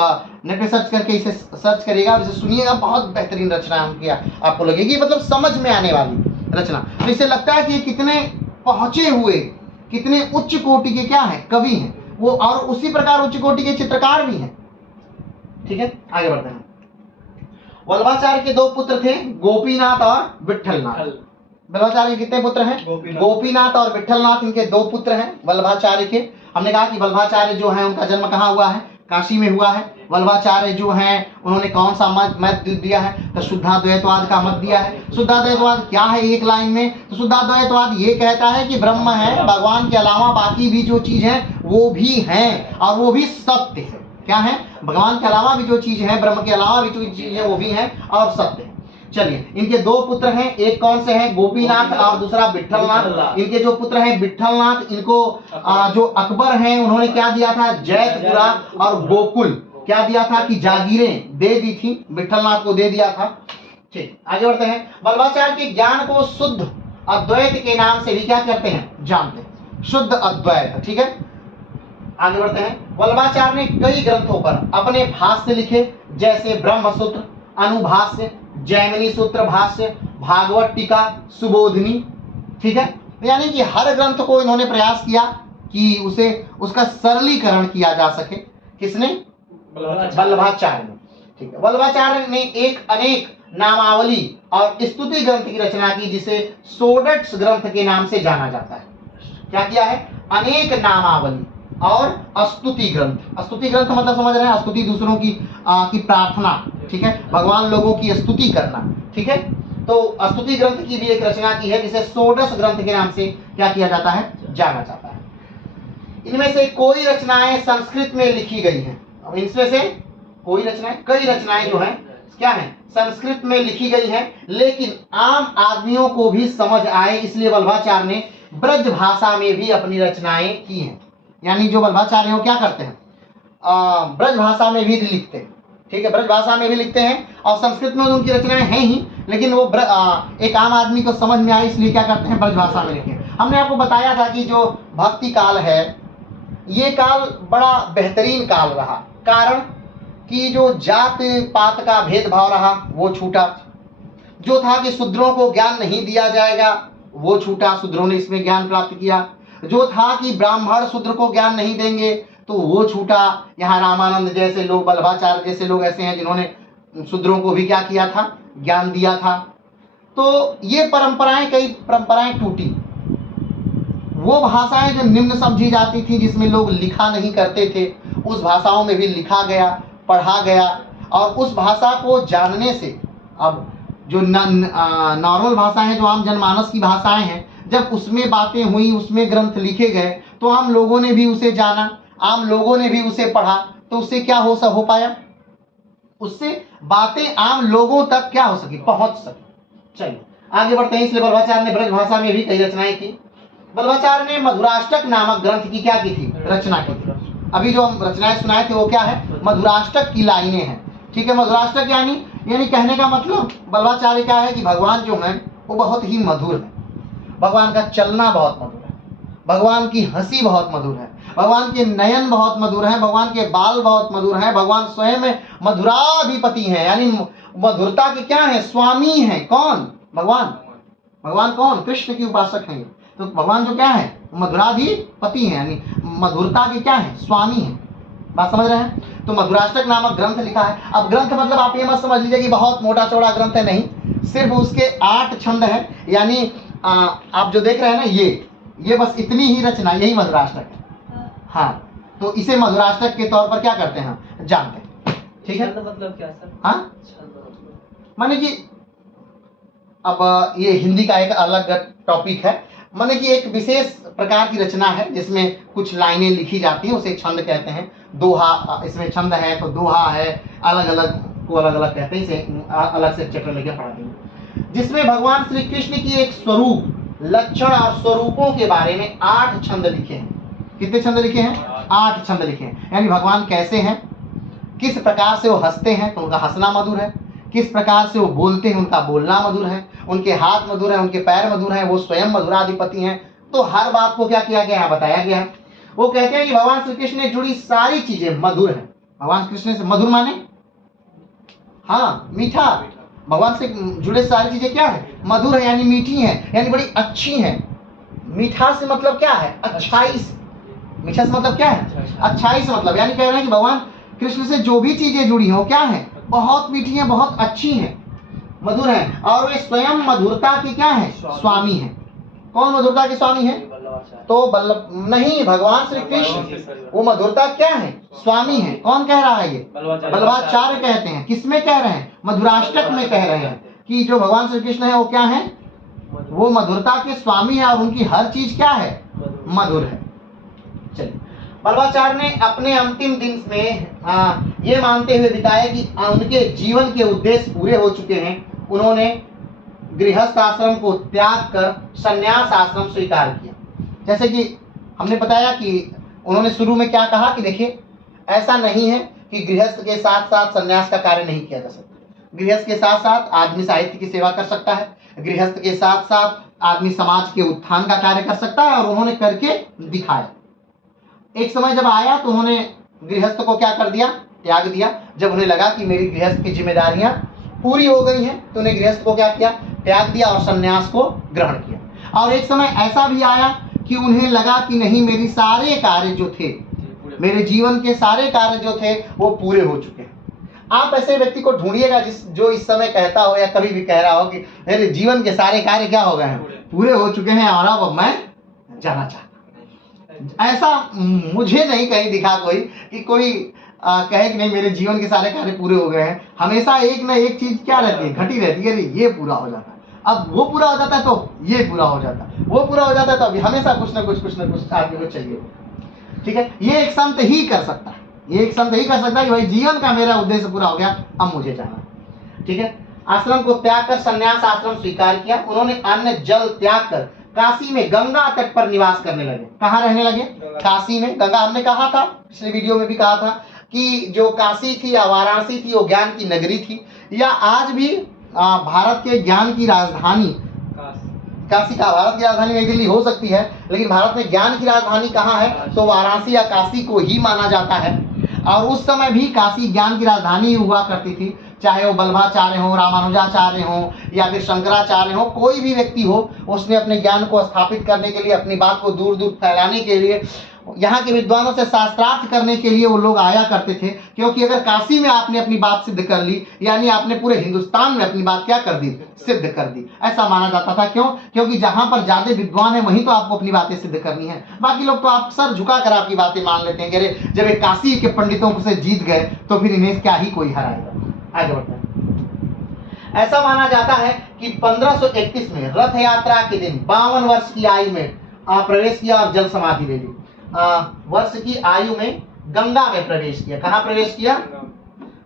नेट पे सर्च करके इसे सर्च करिएगा और इसे सुनिएगा, बहुत बेहतरीन रचना उनकी आपको लगेगी, मतलब समझ में आने वाली रचना। तो इससे लगता है कि ये कितने पहुंचे हुए, कितने उच्च कोटि के क्या है कवि हैं वो, और उसी प्रकार उच्च कोटि के चित्रकार भी हैं। ठीक है, आगे बढ़ते हैं। वल्लभाचार्य के 2 पुत्र थे, गोपीनाथ और विट्ठलनाथ। वल्लभाचार्य के कितने पुत्र हैं? गोपीनाथ और विट्ठलनाथ, इनके 2 पुत्र हैं वल्लभाचार्य के। हमने कहा कि वल्लभाचार्य जो है उनका जन्म कहाँ हुआ है? काशी में हुआ है। वल्लभाचार्य जो हैं उन्होंने कौन सा मत दिया है? तो शुद्धाद्वैतवाद का मत दिया है। शुद्धाद्वैतवाद क्या है एक लाइन में? तो शुद्धाद्वैतवाद ये कहता है कि ब्रह्म है, भगवान के अलावा बाकी भी जो चीज है वो भी हैं, और वो भी सत्य है। क्या है? भगवान के अलावा भी जो चीज है, ब्रह्म के अलावा भी जो चीज है वो भी है और सत्य है। चलिए, इनके 2 पुत्र हैं, एक कौन से हैं? गोपीनाथ और दूसरा विट्ठलनाथ। इनके जो पुत्र हैं विट्ठलनाथ, इनको जो अकबर हैं उन्होंने क्या दिया था? जैतपुरा और गोकुल क्या दिया था कि जागीरें दे दी थी, विट्ठलनाथ को दे दिया था। ठीक, आगे बढ़ते हैं। वल्लभाचार्य के ज्ञान को शुद्ध अद्वैत के नाम से भी क्या करते हैं? जानते हैं, शुद्ध अद्वैत। ठीक है, आगे बढ़ते हैं। वल्लभाचार्य ने कई ग्रंथों पर अपने भाष्य लिखे, जैसे ब्रह्मसूत्र, अनुभाष्य, जैमिनी सूत्र भाष्य, भागवत टीका, सुबोधिनी। ठीक है, यानी कि हर ग्रंथ को इन्होंने प्रयास किया कि उसका सरलीकरण किया जा सके। किसने? वल्लभाचार्य ने। ठीक है, वल्लभाचार्य ने अनेक नामावली और स्तुति ग्रंथ की रचना की, जिसे षोडश ग्रंथ के नाम से जाना जाता है। क्या किया है? अनेक नामावली और स्तुति ग्रंथ। स्तुति ग्रंथ मतलब समझ रहे हैं? स्तुति दूसरों की प्रार्थना। ठीक है, भगवान लोगों की स्तुति करना। ठीक है, तो स्तुति ग्रंथ की भी एक रचना की है, जिसे षोडश ग्रंथ के नाम से क्या किया जाता है? जाना जाता है। इनमें से कोई रचनाएं संस्कृत में लिखी गई हैं। अब इनमें से कई रचनाएं जो हैं क्या है? संस्कृत में लिखी गई हैं, लेकिन आम आदमियों को भी समझ आए इसलिए वल्लभाचार्य ने ब्रज भाषा में भी अपनी रचनाएं की हैं। यानी जो वल्लभाचार्य हो क्या करते हैं? ब्रज भाषा में भी लिखते हैं। ठीक है, ब्रज भाषा में भी लिखते हैं, और संस्कृत में उनकी रचनाएं हैं ही, लेकिन वो एक आम आदमी को समझ में आए इसलिए क्या करते हैं? ब्रज भाषा में लिखे। हमने आपको बताया था कि जो भक्ति काल है ये काल बड़ा बेहतरीन काल रहा। कारण कि जो जात पात का भेदभाव रहा वो छूटा, जो था कि शूद्रों को ज्ञान नहीं दिया जाएगा वो छूटा, शूद्रों ने इसमें ज्ञान प्राप्त किया। जो था कि ब्राह्मण शूद्र को ज्ञान नहीं देंगे तो वो छूटा। यहाँ रामानंद जैसे लोग, बल्लभाचार्य जैसे लोग ऐसे हैं जिन्होंने शूद्रों को भी क्या किया था, ज्ञान दिया था। तो ये परंपराएं, कई परंपराएं टूटी। वो भाषाएं जो निम्न समझी जाती थी, जिसमें लोग लिखा नहीं करते थे, उस भाषाओं में भी लिखा गया, पढ़ा गया। और उस भाषा को जानने से अब जो नॉर्मल भाषा है, जो आम जनमानस की भाषाएं हैं, जब उसमें बातें हुई, उसमें ग्रंथ लिखे गए तो आम लोगों ने भी उसे जाना, आम लोगों ने भी उसे पढ़ा। तो उससे क्या हो पाया, उससे बातें आम लोगों तक क्या हो सकी, पहुंच सकी। चलिए आगे बढ़ते हैं। इसलिए बल्लभाचार्य ने ब्रज भाषा में भी कई रचनाएं की। बल्लभाचार्य ने मधुराष्टक नामक ग्रंथ की क्या की थी, रचना की थी। अभी जो हम रचनाएं सुनाए थे वो क्या है, मधुराष्टक की लाइनें हैं। ठीक है, मधुराष्टक यानी कहने का मतलब बल्लभाचार्य का है कि भगवान जो है वो बहुत ही मधुर है। भगवान का चलना बहुत मधुर है, भगवान की हंसी बहुत मधुर है, भगवान के नयन बहुत मधुर हैं, भगवान के बाल बहुत मधुर हैं, भगवान स्वयं मधुराधिपति हैं, यानी मधुरता के क्या है, स्वामी हैं। कौन, भगवान। भगवान कौन, कृष्ण की उपासक हैं। तो भगवान जो क्या है, मधुराधिपति हैं, यानी मधुरता के क्या है, स्वामी हैं। बात समझ रहे हैं। तो मधुराष्टक नामक ग्रंथ लिखा है। अब ग्रंथ मतलब आप ये मत समझ लीजिए कि बहुत मोटा चौड़ा ग्रंथ है, नहीं, सिर्फ उसके 8 छंद हैं। यानी आप जो देख रहे हैं ना, ये बस इतनी ही रचना, यही मधुराष्टक है। हाँ, तो इसे मधुराष्टक के तौर पर क्या करते हैं, जानते हैं। ठीक है, मतलब क्या सर? हाँ, माने कि अब ये हिंदी का एक अलग टॉपिक है। माने कि एक विशेष प्रकार की रचना है जिसमें कुछ लाइनें लिखी जाती हैं, उसे छंद कहते हैं। दोहा, इसमें छंद है तो दोहा है, अलग अलग को अलग अलग कहते हैं। इसे अलग से चैप्टर लेके पढ़ा देंगे। जिसमें भगवान श्री कृष्ण की एक स्वरूप, लक्षण और स्वरूपों के बारे में 8 छंद लिखे हैं। कितने छंद लिखे हैं, 8 छंद लिखे हैं। यानी भगवान कैसे हैं, किस प्रकार से वो हंसते हैं तो उनका हंसना मधुर है, किस प्रकार से वो बोलते हैं उनका बोलना मधुर है, उनके हाथ मधुर है, उनके पैर मधुर हैं, वो स्वयं मधुराधिपति हैं। तो हर बात को क्या किया गया है, बताया गया है। वो कहते हैं कि भगवान श्री कृष्ण ने जुड़ी सारी चीजें मधुर हैं। भगवान श्री कृष्ण से मधुर माने, हाँ, मीठा। भगवान से जुड़े सारी चीजें क्या है, मधुर है, यानी मीठी हैं, यानी बड़ी अच्छी हैं। मीठा से मतलब क्या है, अच्छाई से। मीठा से मतलब क्या है, अच्छाई से मतलब, यानी कह रहे हैं कि भगवान कृष्ण से जो भी चीजें जुड़ी हो क्या है, बहुत मीठी हैं, बहुत अच्छी हैं, मधुर हैं। और वे स्वयं मधुरता के क्या है, स्वामी हैं। कौन मधुरता के स्वामी हैं, तो नहीं, भगवान श्री कृष्ण वो मधुरता क्या है, स्वामी है। कौन कह रहा है, ये बल्लभाचार्य कहते हैं। किसमें कह रहे हैं, मधुराष्टक में कह रहे हैं कि जो भगवान श्री कृष्ण है वो क्या है, वो मधुरता के स्वामी है और उनकी हर चीज क्या है, मधुर है। चलिए, बल्लभाचार्य ने अपने अंतिम दिन में ये मानते हुए बिताया कि उनके जीवन के उद्देश्य पूरे हो चुके हैं। उन्होंने गृहस्थ आश्रम को त्याग कर संन्यास आश्रम स्वीकार किया। जैसे कि हमने बताया कि उन्होंने शुरू में क्या कहा कि देखिए, ऐसा नहीं है कि गृहस्थ के साथ साथ संन्यास का कार्य नहीं किया जा सकता। गृहस्थ के साथ साथ आदमी साहित्य की सेवा कर सकता है, गृहस्थ के साथ साथ आदमी समाज के उत्थान का कार्य कर सकता है, और उन्होंने करके दिखाया। एक समय जब आया तो उन्होंने गृहस्थ को क्या कर दिया, त्याग दिया। जब उन्हें लगा कि मेरी गृहस्थ की जिम्मेदारियां पूरी हो गई हैं तो उन्हें गृहस्थ को क्या किया, त्याग दिया और संन्यास को ग्रहण किया। और एक समय ऐसा भी आया कि उन्हें लगा कि नहीं, मेरी सारे कार्य जो थे, मेरे जीवन के सारे कार्य जो थे वो पूरे हो चुके हैं। आप ऐसे व्यक्ति को ढूंढिएगा जो इस समय कहता हो या कभी भी कह रहा हो कि मेरे जीवन के सारे कार्य क्या हो गए हैं, पूरे हो चुके हैं और अब मैं जाना चाहता हूं। ऐसा मुझे नहीं कहीं दिखा कोई कि कोई कहे कि नहीं मेरे जीवन के सारे कार्य पूरे हो गए हैं। हमेशा एक ना एक चीज क्या रहती है, घटी रहती है, ये पूरा हो जाता है, अब वो पूरा हो जाता है तो ये पूरा हो जाता है, वो पूरा हो जाता है तो अभी हमेशा कुछ ना कुछ आगे को चाहिए। ठीक है, ये एक संत ही कर सकता है, ये एक संत ही कर सकता है कि भाई जीवन का मेरा उद्देश्य पूरा हो गया, अब मुझे जाना है। ठीक है, आश्रम को त्याग कर संन्यास आश्रम स्वीकार किया। उन्होंने अन्न जल त्याग कर काशी में गंगा तट पर निवास करने लगे। कहाँ रहने लगे, काशी में। गंगा, हमने कहा था पिछले वीडियो में भी कहा था कि जो काशी थी या वाराणसी थी वो ज्ञान की नगरी थी, या आज भी भारत के ज्ञान की राजधानी काशी का भारत की राजधानी नई दिल्ली हो सकती है, लेकिन भारत में ज्ञान की राजधानी कहाँ है? तो वाराणसी या काशी को ही माना जाता है। और उस समय भी काशी ज्ञान की राजधानी हुआ करती थी, चाहे वो वल्लभाचार्य हो, रामानुजाचार्य हो या फिर शंकराचार्य हो, कोई भी व्यक्ति हो, उसने अपने ज्ञान को स्थापित करने के लिए, अपनी बात को दूर दूर फैलाने के लिए, यहाँ के विद्वानों से शास्त्रार्थ करने के लिए वो लोग आया करते थे। क्योंकि अगर काशी में आपने अपनी बात सिद्ध कर ली, यानी आपने पूरे हिंदुस्तान में अपनी बात क्या कर दी? सिद्ध कर दी। ऐसा माना जाता था। क्यों? क्योंकि जहां पर ज्यादा विद्वान है वहीं तो आपको अपनी बातें सिद्ध करनी है। बाकी लोग तो आप सर झुका कर आपकी बातें मान लेते हैं कि अरे जब ये काशी के पंडितों से जीत गए तो फिर इन्हें क्या ही कोई हराएगा। आगे बढ़ते हैं। ऐसा माना जाता है कि 1531 में रथ यात्रा के दिन 52 वर्ष की आयु में प्रवेश किया और जल समाधि ले ली। वर्ष की आयु में गंगा में प्रवेश किया। कहाँ प्रवेश किया?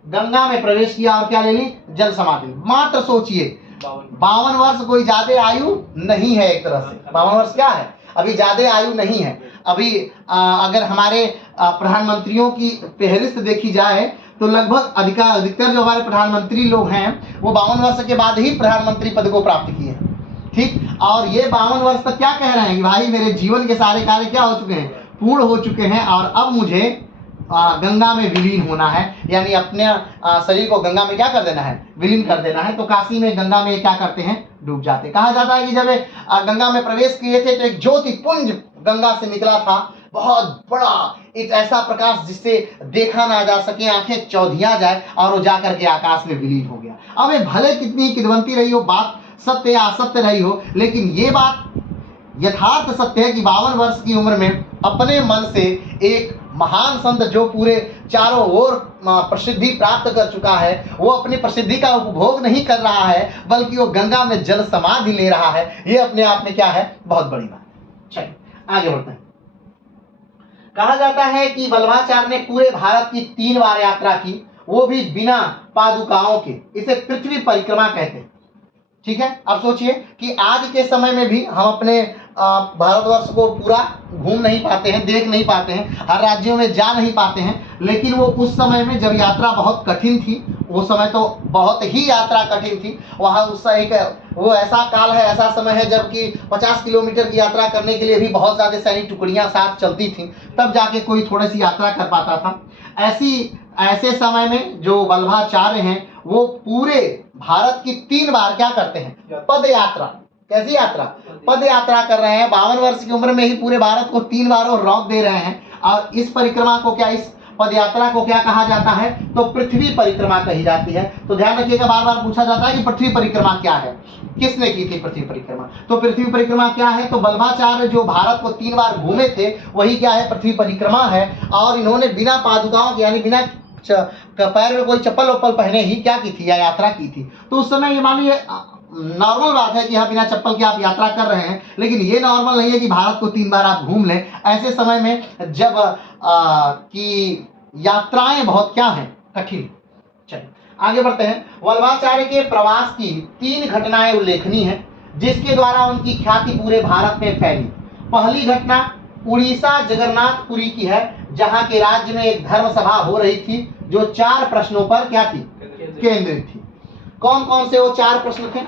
गंगा में प्रवेश किया और क्या ले ली? जल समाधि। मात्र सोचिए 52 वर्ष कोई ज्यादा आयु नहीं है। एक तरह से 52 वर्ष क्या है? अभी ज्यादा आयु नहीं है। अभी अगर हमारे प्रधानमंत्रियों की फहरिस्त देखी जाए तो लगभग अधिकतर जो हमारे प्रधानमंत्री लोग हैं वो 52 वर्ष के बाद ही प्रधानमंत्री पद को प्राप्त किए हैं। ठीक, और ये 52 वर्ष तक क्या कह रहे हैं कि भाई मेरे जीवन के सारे कार्य क्या हो चुके हैं? पूर्ण हो चुके हैं और अब मुझे गंगा में विलीन होना है, यानी अपने शरीर को गंगा में क्या कर देना है? विलीन कर देना है। तो काशी में गंगा में क्या करते हैं? डूब जाते। कहा जाता है कि जब गंगा में प्रवेश किए थे तो एक ज्योति पुंज गंगा से निकला था, बहुत बड़ा, एक ऐसा प्रकाश जिससे देखा ना जा सके, आंखें चौधिया जाए, और वो जाकर के आकाश में विलीन हो गया। अब ये भले कितनी किदवंती रही हो, बात सत्य या असत्य रही हो, लेकिन ये बात यथार्थ सत्य है कि 52 वर्ष की उम्र में अपने मन से एक महान संत जो पूरे चारों ओर प्रसिद्धि प्राप्त कर चुका है, वो अपनी प्रसिद्धि का उपभोग नहीं कर रहा है, बल्कि वो गंगा में जल समाधि ले रहा है। ये अपने आप में क्या है? बहुत बड़ी बात। चलिए आगे बढ़ते हैं। कहा जाता है कि वल्लभाचार्य ने पूरे भारत की 3 बार यात्रा की, वो भी बिना पादुकाओं के। इसे पृथ्वी परिक्रमा कहते हैं। ठीक है, अब सोचिए कि आज के समय में भी हम अपने भारतवर्ष को पूरा घूम नहीं पाते हैं, देख नहीं पाते हैं, हर राज्यों में जा नहीं पाते हैं, लेकिन वो उस समय में जब यात्रा बहुत कठिन थी, वो समय तो बहुत ही यात्रा कठिन थी। वहाँ उस एक वो ऐसा काल है, ऐसा समय है जबकि 50 किलोमीटर की यात्रा करने के लिए भी बहुत ज़्यादा सैनिक टुकड़ियाँ साथ चलती थीं, तब जाके कोई थोड़ी सी यात्रा कर पाता था। ऐसे समय में जो वल्लभाचार्य हैं वो पूरे भारत की 3 बार क्या करते हैं? पद यात्रा। कैसी यात्रा? पद यात्रा कर रहे हैं। 52 वर्ष की उम्र में ही पूरे भारत को 3 बार और रौंद दे रहे हैं। और इस परिक्रमा को क्या, इस पद यात्रा को क्या कहा जाता है? तो पृथ्वी परिक्रमा कही जाती है। तो ध्यान रखिएगा, बार बार पूछा जाता है कि पृथ्वी परिक्रमा क्या है, किसने की थी पृथ्वी परिक्रमा? तो पृथ्वी परिक्रमा क्या है? तो वल्लभाचार्य जो भारत को 3 बार घूमे थे वही क्या है? पृथ्वी परिक्रमा है। और इन्होंने बिना पादुकाओं यानी बिना पैर में कोई चप्पल वप्पल पहने ही क्या की थी? या यात्रा की थी। तो उस समय ये मानिए नॉर्मल बात है कि हाँ बिना चप्पल के आप यात्रा कर रहे हैं, लेकिन ये नॉर्मल नहीं है कि भारत को 3 बार आप घूम लें। ऐसे समय में जब कि यात्राएं बहुत क्या हैं? कठिन। चलिए आगे बढ़ते हैं। वल्लभाचार्य के प्रवास की 3 घटनाएं उल्लेखनीय हैं जिसके द्वारा उनकी ख्याति पूरे भारत में फैली। पहली घटना उड़ीसा जगन्नाथपुरी की है, जहां के राज्य में एक धर्म सभा हो रही थी जो 4 प्रश्नों पर क्या थी? केंद्रित थी। कौन कौन से वो 4 प्रश्न थे?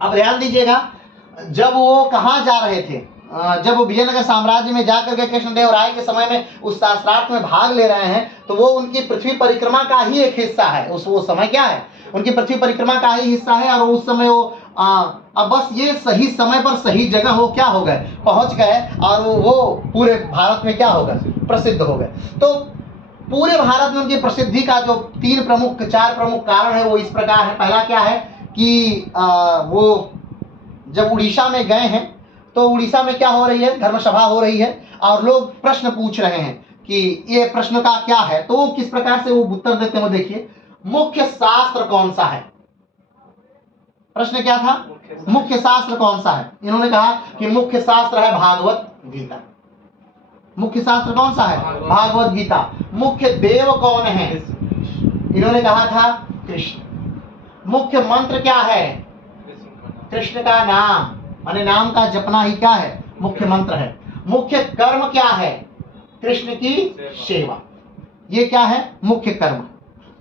अब ध्यान दीजिएगा, जब वो कहाँ जा रहे थे? जब वो विजयनगर साम्राज्य में जाकर के कृष्णदेवराय के समय में उस शास्त्रार्थ में भाग ले रहे हैं, तो वो उनकी पृथ्वी परिक्रमा का ही एक हिस्सा है। वो समय क्या है? उनकी पृथ्वी परिक्रमा का ही हिस्सा है। और उस समय वो अब बस ये सही समय पर सही जगह वो क्या हो गए? पहुंच गए, और वो पूरे भारत में क्या हो गए? प्रसिद्ध हो गए। तो पूरे भारत में उनकी प्रसिद्धि का जो 4 प्रमुख कारण है वो इस प्रकार है। पहला क्या है कि वो जब उड़ीसा में गए हैं तो उड़ीसा में क्या हो रही है? धर्मसभा हो रही है, और लोग प्रश्न पूछ रहे हैं कि ये प्रश्न का क्या है। तो वो किस प्रकार से वो उत्तर देते हैं, देखिए। मुख्य शास्त्र कौन सा है? प्रश्न क्या था? मुख्य शास्त्र कौन सा है? इन्होंने कहा कि मुख्य शास्त्र है भागवत गीता। मुख्य शास्त्र कौन सा है? भागवत गीता। मुख्य देव कौन है? इन्होंने कहा था कृष्ण। मुख्य मंत्र क्या है? कृष्ण का नाम, माने नाम का जपना ही क्या है? मुख्य मंत्र है। मुख्य कर्म क्या है? कृष्ण की सेवा। ये क्या है? मुख्य कर्म।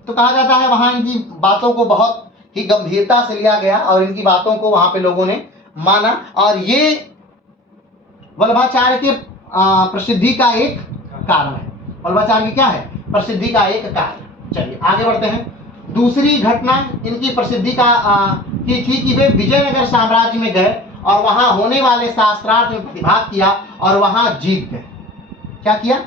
तो कहा जाता है वहां इनकी बातों को बहुत ही गंभीरता से लिया गया और इनकी बातों को वहां पे लोगों ने माना, और ये वल्लभाचार्य के प्रसिद्धि का एक कारण है। वल्लभाचार्य की क्या है? प्रसिद्धि का एक कारण। चलिए आगे बढ़ते हैं। दूसरी घटना इनकी प्रसिद्धि की थी कि वे विजयनगर साम्राज्य में गए और वहां होने वाले शास्त्रार्थ में प्रतिभाग किया और वहां जीत गए। क्या किया?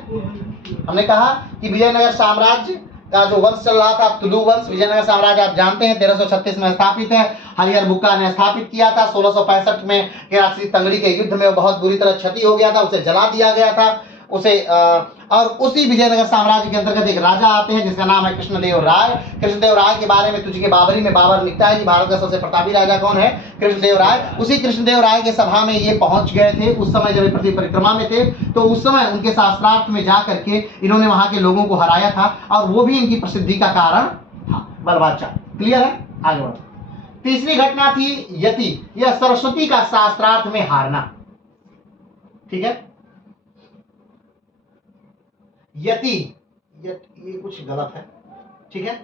हमने कहा कि विजयनगर साम्राज्य का जो वंश चल रहा था, तुलु वंश, विजयनगर साम्राज्य आप जानते हैं 1336 में स्थापित है। हरिहर बुक्का ने स्थापित किया था। 1665 में केरासी तंगड़ी के युद्ध में बहुत बुरी तरह क्षति हो गया था, उसे जला दिया गया था उसे। और उसी विजयनगर साम्राज्य के अंतर्गत एक राजा आते हैं जिसका नाम है कृष्णदेव राय। कृष्णदेव राय के बारे में तुझे बाबरी में बाबर लिखता है कि भारत का सबसे प्रतापी राजा कौन है? कृष्णदेव राय। उसी कृष्णदेव राय के सभा में ये पहुंच गए थे उस समय जब पृथ्वी परिक्रमा में थे। तो उस समय उनके शास्त्रार्थ में जा करके इन्होंने वहां के लोगों को हराया था और वो भी इनकी प्रसिद्धि का कारण था। वल्लभाचार्य। क्लियर है? आगे बढ़ो। तीसरी घटना थी यति, यह सरस्वती का शास्त्रार्थ में हारना। ठीक है, यति, ये कुछ गलत है। ठीक है,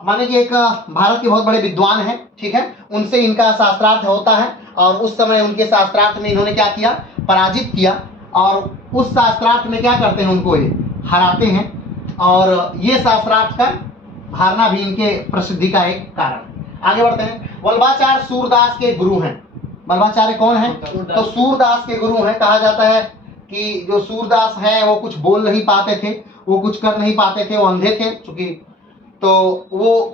माने कि एक भारत के बहुत बड़े विद्वान हैं, ठीक है, उनसे इनका शास्त्रार्थ होता है और उस समय उनके शास्त्रार्थ में इन्होंने क्या किया? पराजित किया। और उस शास्त्रार्थ में क्या करते हैं? उनको ये हराते हैं और ये शास्त्रार्थ का हारना भी इनके प्रसिद्धि का एक कारण। आगे बढ़ते हैं। वल्लभाचार्य सूरदास के गुरु हैं। वल्लभाचार्य कौन है? तो सूरदास के गुरु हैं। कहा जाता है कि जो सूरदास हैं वो कुछ बोल नहीं पाते थे, वो कुछ कर नहीं पाते थे, वो अंधे थे चूंकि, तो वो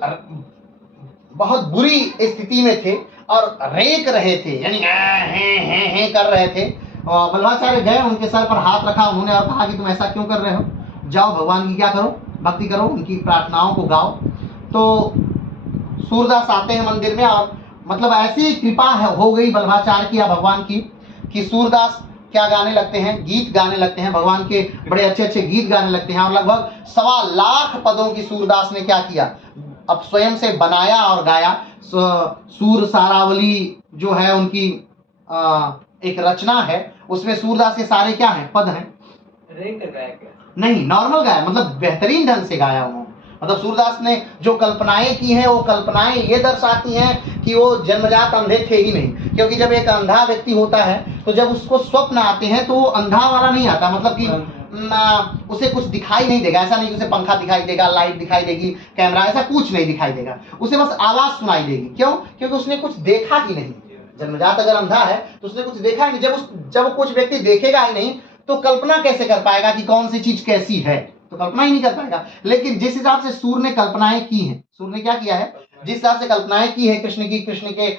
बहुत बुरी स्थिति में थे और रेक रहे थे, यानी हैं कर रहे थे। वल्लभाचार्य गए, उनके सर पर हाथ रखा उन्होंने और कहा कि तुम ऐसा क्यों कर रहे हो? जाओ भगवान की क्या करो? भक्ति करो, उनकी प्रार्थनाओं को गाओ। तो सूरदास आते हैं मंदिर में और मतलब ऐसी कृपा हो गई वल्लभाचार्य की या भगवान की कि सूरदास क्या गाने लगते हैं? गीत गाने लगते हैं, भगवान के बड़े अच्छे अच्छे गीत गाने लगते हैं। और लगभग 1.25 लाख पदों की सूरदास ने क्या किया? अब स्वयं से बनाया और गाया। सूर सारावली जो है उनकी एक रचना है, उसमें सूरदास के सारे क्या हैं? पद हैं। नहीं, नॉर्मल गाया, मतलब बेहतरीन ढंग से गाया उन्होंने। मतलब सूरदास ने जो कल्पनाएं की हैं वो कल्पनाएं ये दर्शाती हैं कि वो जन्मजात अंधे थे ही नहीं। क्योंकि जब एक अंधा व्यक्ति होता है तो जब उसको स्वप्न आते हैं तो वो अंधा वाला नहीं आता, मतलब कि उसे कुछ दिखाई नहीं देगा। ऐसा नहीं कि उसे पंखा दिखाई देगा, लाइट दिखाई देगी, कैमरा, ऐसा कुछ नहीं दिखाई देगा। उसे बस आवाज सुनाई देगी। क्यों? क्योंकि उसने कुछ देखा ही नहीं। जन्मजात अगर अंधा है तो उसने कुछ देखा ही नहीं। जब कुछ व्यक्ति देखेगा ही नहीं तो कल्पना कैसे कर पाएगा कि कौन सी चीज कैसी है? तो कल्पना ही नहीं कर पाएगा। लेकिन जिस हिसाब से सूर ने कल्पनाएं की हैं, सूर ने क्या किया है? जिस हिसाब से कल्पनाएं की है कृष्ण की, कृष्ण के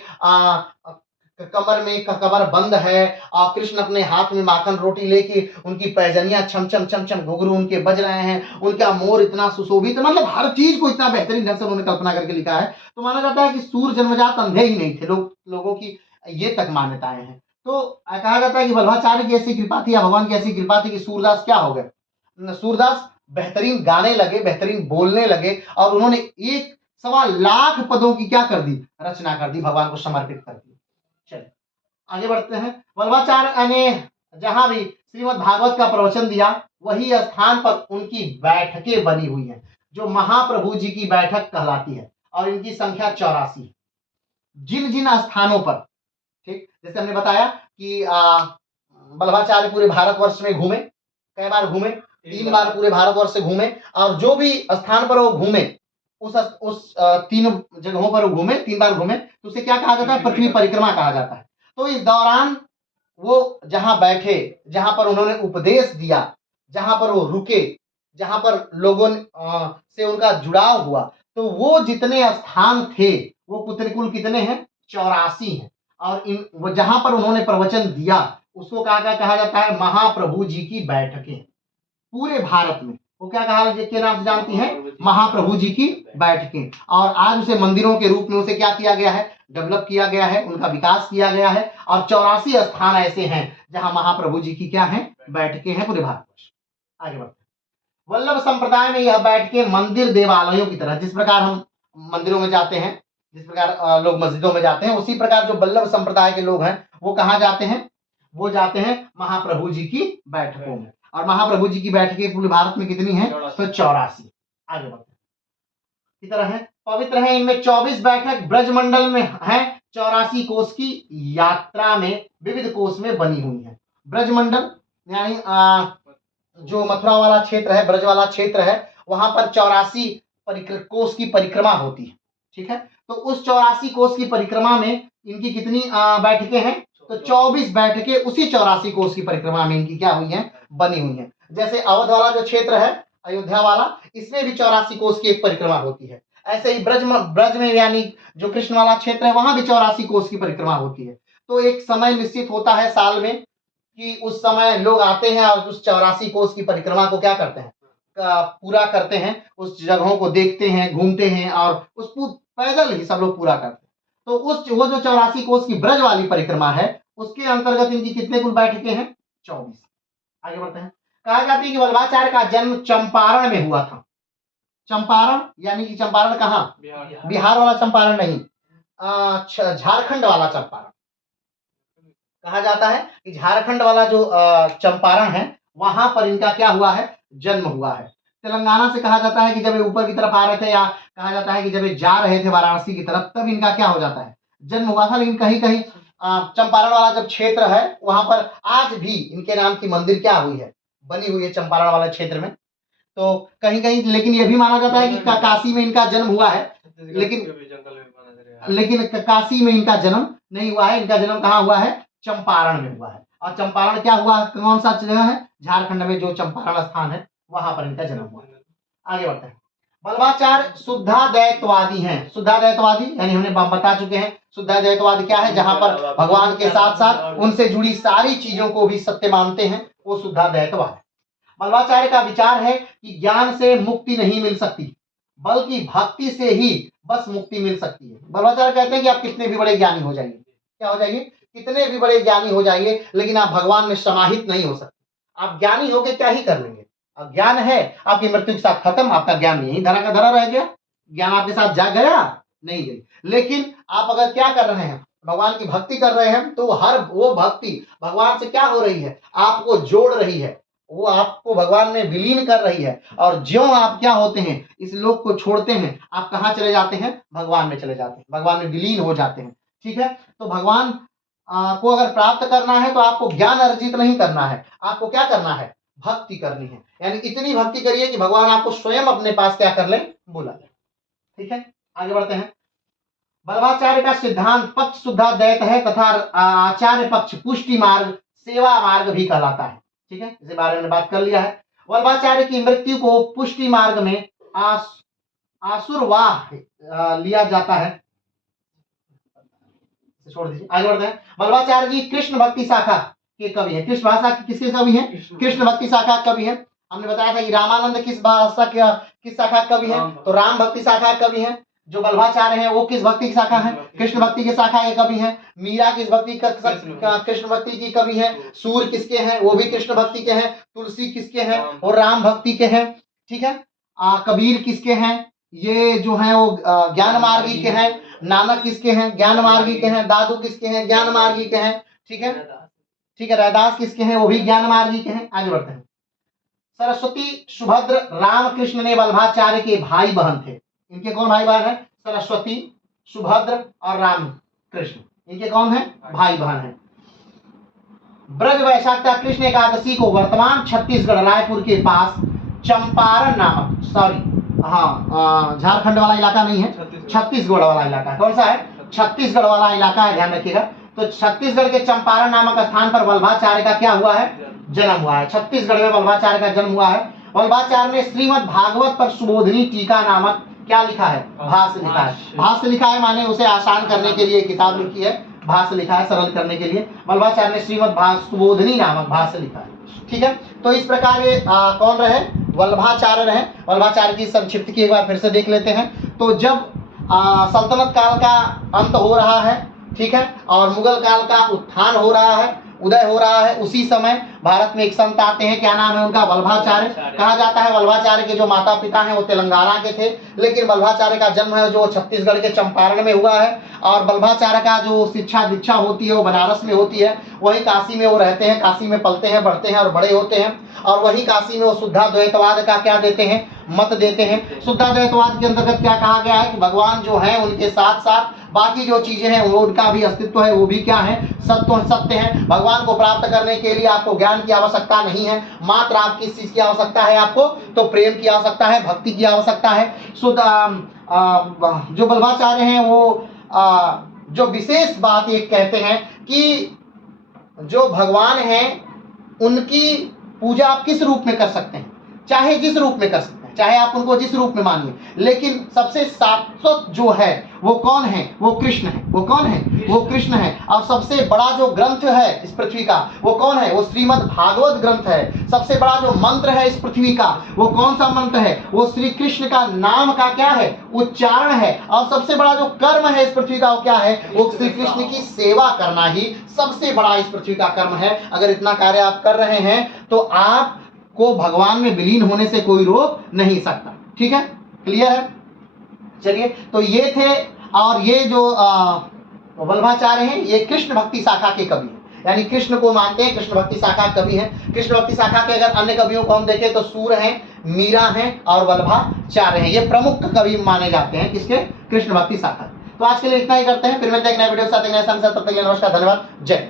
कमर में कमर बंद है और कृष्ण अपने हाथ में माखन रोटी लेके, उनकी पैजनियां छम छम छम छम घुंघरू उनके बज रहे हैं, उनका मोर इतना सुशोभित, मतलब हर चीज को इतना बेहतरीन ढंग से उन्होंने कल्पना करके लिखा है। तो माना जाता है कि सूर जन्मजात अंधे ही नहीं थे। लोगों की ये तक मान्यताएं हैं। तो कहा जाता है कि वल्लभाचार्य की ऐसी कृपा थी या भगवान की ऐसी कृपा थी कि सूरदास क्या हो गए? सूरदास बेहतरीन गाने लगे, बेहतरीन बोलने लगे और उन्होंने 1.25 लाख पदों की क्या कर दी? रचना कर दी, भगवान को समर्पित कर दी। चलिए आगे बढ़ते हैं। वल्लभाचार्य ने जहां भी श्रीमद् भागवत का प्रवचन दिया वही स्थान पर उनकी बैठकें बनी हुई हैं, जो महाप्रभु जी की बैठक कहलाती है और इनकी संख्या 84 है। जिन जिन स्थानों पर, ठीक, जैसे हमने बताया कि वल्लभाचार्य पूरे भारतवर्ष में घूमे। कई बार घूमे? 3 बार पूरे भारतवर्ष से घूमे। और जो भी स्थान पर वो घूमे उस 3 जगहों पर वो घूमे, 3 बार घूमे, तो उसे क्या कहा जाता है? पृथ्वी परिक्रमा कहा जाता है। तो इस दौरान वो जहां बैठे, जहां पर उन्होंने उपदेश दिया, जहां पर वो रुके, जहां पर लोगों से उनका जुड़ाव हुआ, तो वो जितने स्थान थे वो कुल कितने हैं? 84 हैं। और वो जहां पर उन्होंने प्रवचन दिया उसको कहा जाता है महाप्रभु जी की बैठकें। पूरे भारत में वो क्या कहा के नाम से जानती हैं? महाप्रभु जी की बैठकें। और आज उसे मंदिरों के रूप में उसे क्या किया गया है? डेवलप किया गया है, उनका विकास किया गया है। और 84 स्थान ऐसे हैं जहां महाप्रभु जी की क्या है? बैठकें हैं पूरे भारतवर्ष। आगे बढ़ते हैं। वल्लभ संप्रदाय में यह बैठकें मंदिर देवालयों की तरह, जिस प्रकार हम मंदिरों में जाते हैं, जिस प्रकार लोग मस्जिदों में जाते हैं, उसी प्रकार जो वल्लभ संप्रदाय के लोग हैं वो कहाँ जाते हैं? वो जाते हैं महाप्रभु जी की बैठकों में। और महाप्रभु जी की बैठकें पूरे भारत में कितनी हैं? तो 84। आगे बढ़ते हैं। इस तरह है, पवित्र है, इनमें 24 बैठक ब्रजमंडल में है, 84 कोस की यात्रा में विविध कोस में बनी हुई है। ब्रजमंडल यानी जो मथुरा वाला क्षेत्र है, ब्रज वाला क्षेत्र है, वहां पर 84 कोस की परिक्रमा होती है। ठीक है, तो उस 84 कोस की परिक्रमा में इनकी कितनी बैठकें हैं? तो 24 बैठकें उसी 84 कोस की परिक्रमा में इनकी क्या हुई हैं? बनी हुई हैं। जैसे अवध वाला जो क्षेत्र है, अयोध्या वाला, इसमें भी 84 कोस की एक परिक्रमा होती है। ऐसे ही ब्रज में यानी जो कृष्ण वाला क्षेत्र है, वहां भी 84 कोस की परिक्रमा होती है। तो एक समय निश्चित होता है साल में कि उस समय लोग आते हैं और उस 84 कोस की परिक्रमा को क्या करते हैं? पूरा करते हैं, उस जगहों को देखते हैं, घूमते हैं और उस पैदल ही सब लोग पूरा करते हैं। तो वो जो 84 कोस की ब्रज वाली परिक्रमा है, उसके अंतर्गत इनकी कितने कुल बैठकें हैं? 24। आगे बढ़ते हैं। कहा जाती है कि वल्लभाचार्य का जन्म चंपारण में हुआ था। चंपारण यानी कि चंपारण कहाँ? बिहार वाला चंपारण नहीं, झारखंड वाला चंपारण। कहा जाता है कि झारखंड वाला जो चंपारण है, वहां पर इनका क्या हुआ है? जन्म हुआ है। तेलंगाना से कहा जाता है कि जब ये ऊपर की तरफ आ रहे थे, या कहा जाता है कि जब ये जा रहे थे वाराणसी की तरफ, तब इनका क्या हो जाता है? जन्म हुआ था। लेकिन कहीं कहीं चंपारण वाला जब क्षेत्र है, वहां पर आज भी इनके नाम की मंदिर क्या हुई है? बनी हुई है चंपारण वाले क्षेत्र में। तो कहीं कहीं लेकिन यह भी माना जाता है कि काशी में इनका जन्म हुआ है, लेकिन काशी में इनका जन्म नहीं हुआ है। इनका जन्म कहाँ हुआ है? चंपारण में हुआ है। और चंपारण क्या हुआ? कौन सा जगह है? झारखंड में जो चंपारण स्थान है, वहां पर इनका जन्म हुआ है। आगे बढ़ते हैं। वल्लभाचार्य शुद्धाद्वैतवादी हैं। शुद्धाद्वैतवादी यानी हमने बता चुके हैं शुद्धाद्वैतवाद क्या है, जहां पर भगवान के साथ साथ उनसे जुड़ी सारी चीजों को भी सत्य मानते हैं, वो शुद्धाद्वैतवाद है। वल्लभाचार्य का विचार है कि ज्ञान से मुक्ति नहीं मिल सकती, बल्कि भक्ति से ही बस मुक्ति मिल सकती है। वल्लभाचार्य कहते हैं कि आप कितने भी बड़े ज्ञानी हो जाइए, क्या हो जाइए? कितने भी बड़े ज्ञानी हो जाइए, लेकिन आप भगवान में समाहित नहीं हो सकते। आप ज्ञानी होके क्या ही कर लेंगे? अब ज्ञान है, आपकी मृत्यु के साथ खत्म, आपका ज्ञान यही धरा का धरा रह गया, ज्ञान आपके साथ जा गया नहीं गई। लेकिन आप अगर क्या कर रहे हैं? भगवान की भक्ति कर रहे हैं, तो हर वो भक्ति भगवान से क्या हो रही है? आपको जोड़ रही है, वो आपको भगवान में विलीन कर रही है। और ज्यों आप क्या होते हैं? इस लोक को छोड़ते हैं, आप कहाँ चले जाते हैं? भगवान में चले जाते हैं, भगवान में विलीन हो जाते हैं। ठीक है, तो भगवान को अगर प्राप्त करना है, तो आपको ज्ञान अर्जित नहीं करना है, आपको क्या करना है? भक्ति करनी है। यानी इतनी भक्ति करिए कि भगवान आपको स्वयं अपने पास क्या कर ले? बुला ले। ठीक है, आगे बढ़ते हैं। वल्लभाचार्य का सिद्धांत पक्ष शुद्धाद्वैत है, तथा आचार्य पक्ष पुष्टि मार्ग, सेवा मार्ग भी कहलाता है। ठीक है, इस बारे में बात कर लिया है। वल्लभाचार्य की मृत्यु को पुष्टि मार्ग में आसुरवाह लिया जाता है। छोड़ दीजिए, आगे बढ़ते हैं। वल्लभाचार्य जी कृष्ण भक्ति शाखा के कवि हैं। कृष्ण भाषा किसके कवि हैं? कृष्ण भक्ति शाखा कवि हैं। हमने बताया था कि रामानंद किस भाषा के किस शाखा कवि हैं? तो राम भक्ति शाखा कवि हैं। जो वल्लभाचार्य हैं वो किस भक्ति की शाखा है? कृष्ण भक्ति की शाखा के कवि हैं। मीरा किस भक्ति कृष्ण भक्ति की कवि हैं। सूर्य किसके हैं? वो भी कृष्ण भक्ति के हैं। तुलसी किसके हैं? वो राम भक्ति के हैं। ठीक है, कबीर किसके हैं? ये जो है वो ज्ञान मार्गी के हैं। नानक किसके हैं? ज्ञान मार्गी के हैं। दादू किसके हैं? ज्ञान मार्गी के हैं। ठीक है, ठीक है, रैदास किसके हैं? वो भी ज्ञान मार्गी के हैं। आगे बढ़ते हैं। सरस्वती, सुभद्र, रामकृष्ण ने वल्लभाचार्य के भाई बहन थे। इनके कौन भाई बहन है? सरस्वती, सुभद्र और रामकृष्ण, इनके कौन है? भाई बहन है। ब्रज वैशाखता कृष्ण एकादशी को वर्तमान छत्तीसगढ़ रायपुर के पास चंपारण नामक, झारखंड वाला इलाका नहीं है, छत्तीसगढ़ वाला इलाका। कौन सा है? छत्तीसगढ़ वाला इलाका है, ध्यान रखिएगा। तो छत्तीसगढ़ के चंपारण नामक स्थान पर वल्लभाचार्य का क्या हुआ है? जन्म हुआ है। छत्तीसगढ़ में वल्लभाचार्य का जन्म हुआ है। वल्लभाचार्य ने श्रीमद् भागवत पर सुबोधिनी टीका नामक क्या लिखा है? भाष्य लिखा है। भाष्य लिखा है माने उसे आसान करने के लिए किताब लिखी है, भाष्य लिखा है सरल करने के लिए। वल्लभाचार्य ने श्रीमद् सुबोधिनी नामक भाष्य लिखा है। ठीक है, तो इस प्रकार ये कौन रहे? वल्लभाचार्य रहे। वल्लभाचार्य की संक्षिप्त की एक बार फिर से देख लेते हैं। तो जब सल्तनत काल का अंत हो रहा है, ठीक है, और मुगल काल का उत्थान हो रहा है, उदय हो रहा है, उसी समय भारत में एक संत आते हैं, क्या नाम है उनका? वल्लभाचार्य। कहा जाता है वल्लभाचार्य के जो माता पिता हैं वो तेलंगाना के थे, लेकिन वल्लभाचार्य का जन्म है जो छत्तीसगढ़ के चंपारण में हुआ है। और वल्लभाचार्य का जो शिक्षा दीक्षा होती है वो बनारस में होती है। वही काशी में वो रहते हैं, काशी में पलते हैं, बढ़ते हैं और बड़े होते हैं, और वही काशी में वो शुद्धाद्वैतवाद का क्या देते हैं, मत देते हैं। शुद्धाद्वैतवाद के अंतर्गत क्या कहा गया है कि भगवान जो है उनके साथ साथ बाकी जो चीजें हैं वो उनका भी अस्तित्व है, वो भी क्या है, सत्य है। भगवान को प्राप्त करने के लिए आपको ज्ञान की आवश्यकता नहीं है, मात्र आप किस चीज की आवश्यकता है, आपको तो प्रेम की आवश्यकता है, भक्ति की आवश्यकता है। शुद्ध जो वल्लभाचार्य हैं वो जो विशेष बात ये कहते हैं कि जो भगवान हैं उनकी पूजा आप किस रूप में कर सकते हैं, चाहे जिस रूप में कर सकते हैं, चाहे आप उनको जिस रूप में मानिए, लेकिन सबसे शाश्वत जो है वो कौन है, वो कृष्ण है। वो कौन है, वो कृष्ण है। और सबसे बड़ा जो ग्रंथ है इस पृथ्वी का वो कौन है, वो श्रीमद् भागवत ग्रंथ है। सबसे बड़ा जो मंत्र है इस पृथ्वी का वो कौन सा मंत्र है, वो श्री कृष्ण का नाम का क्या है, उच्चारण है। और सबसे बड़ा जो कर्म है इस पृथ्वी का वो क्या है, वो श्री कृष्ण की सेवा करना ही सबसे बड़ा इस पृथ्वी का कर्म है। अगर इतना कार्य आप कर रहे हैं तो आप को भगवान में विलीन होने से कोई रोक नहीं सकता। ठीक है, क्लियर है। चलिए, तो ये थे, और ये जो वल्लभाचार्य हैं ये कृष्ण भक्ति शाखा के कवि हैं, यानी कृष्ण को मानते हैं, कृष्ण भक्ति शाखा कवि हैं। कृष्ण भक्ति शाखा के अगर अन्य कवियों को हम देखें तो सूर हैं, मीरा हैं और वल्लभाचार्य हैं। ये प्रमुख कवि माने जाते हैं किसके, कृष्ण भक्ति शाखा। तो आज के लिए इतना ही करते हैं, फिर मिलते हैं एक नए वीडियो के साथ, एक नए संग। तब तक के लिए नमस्कार, धन्यवाद, जय।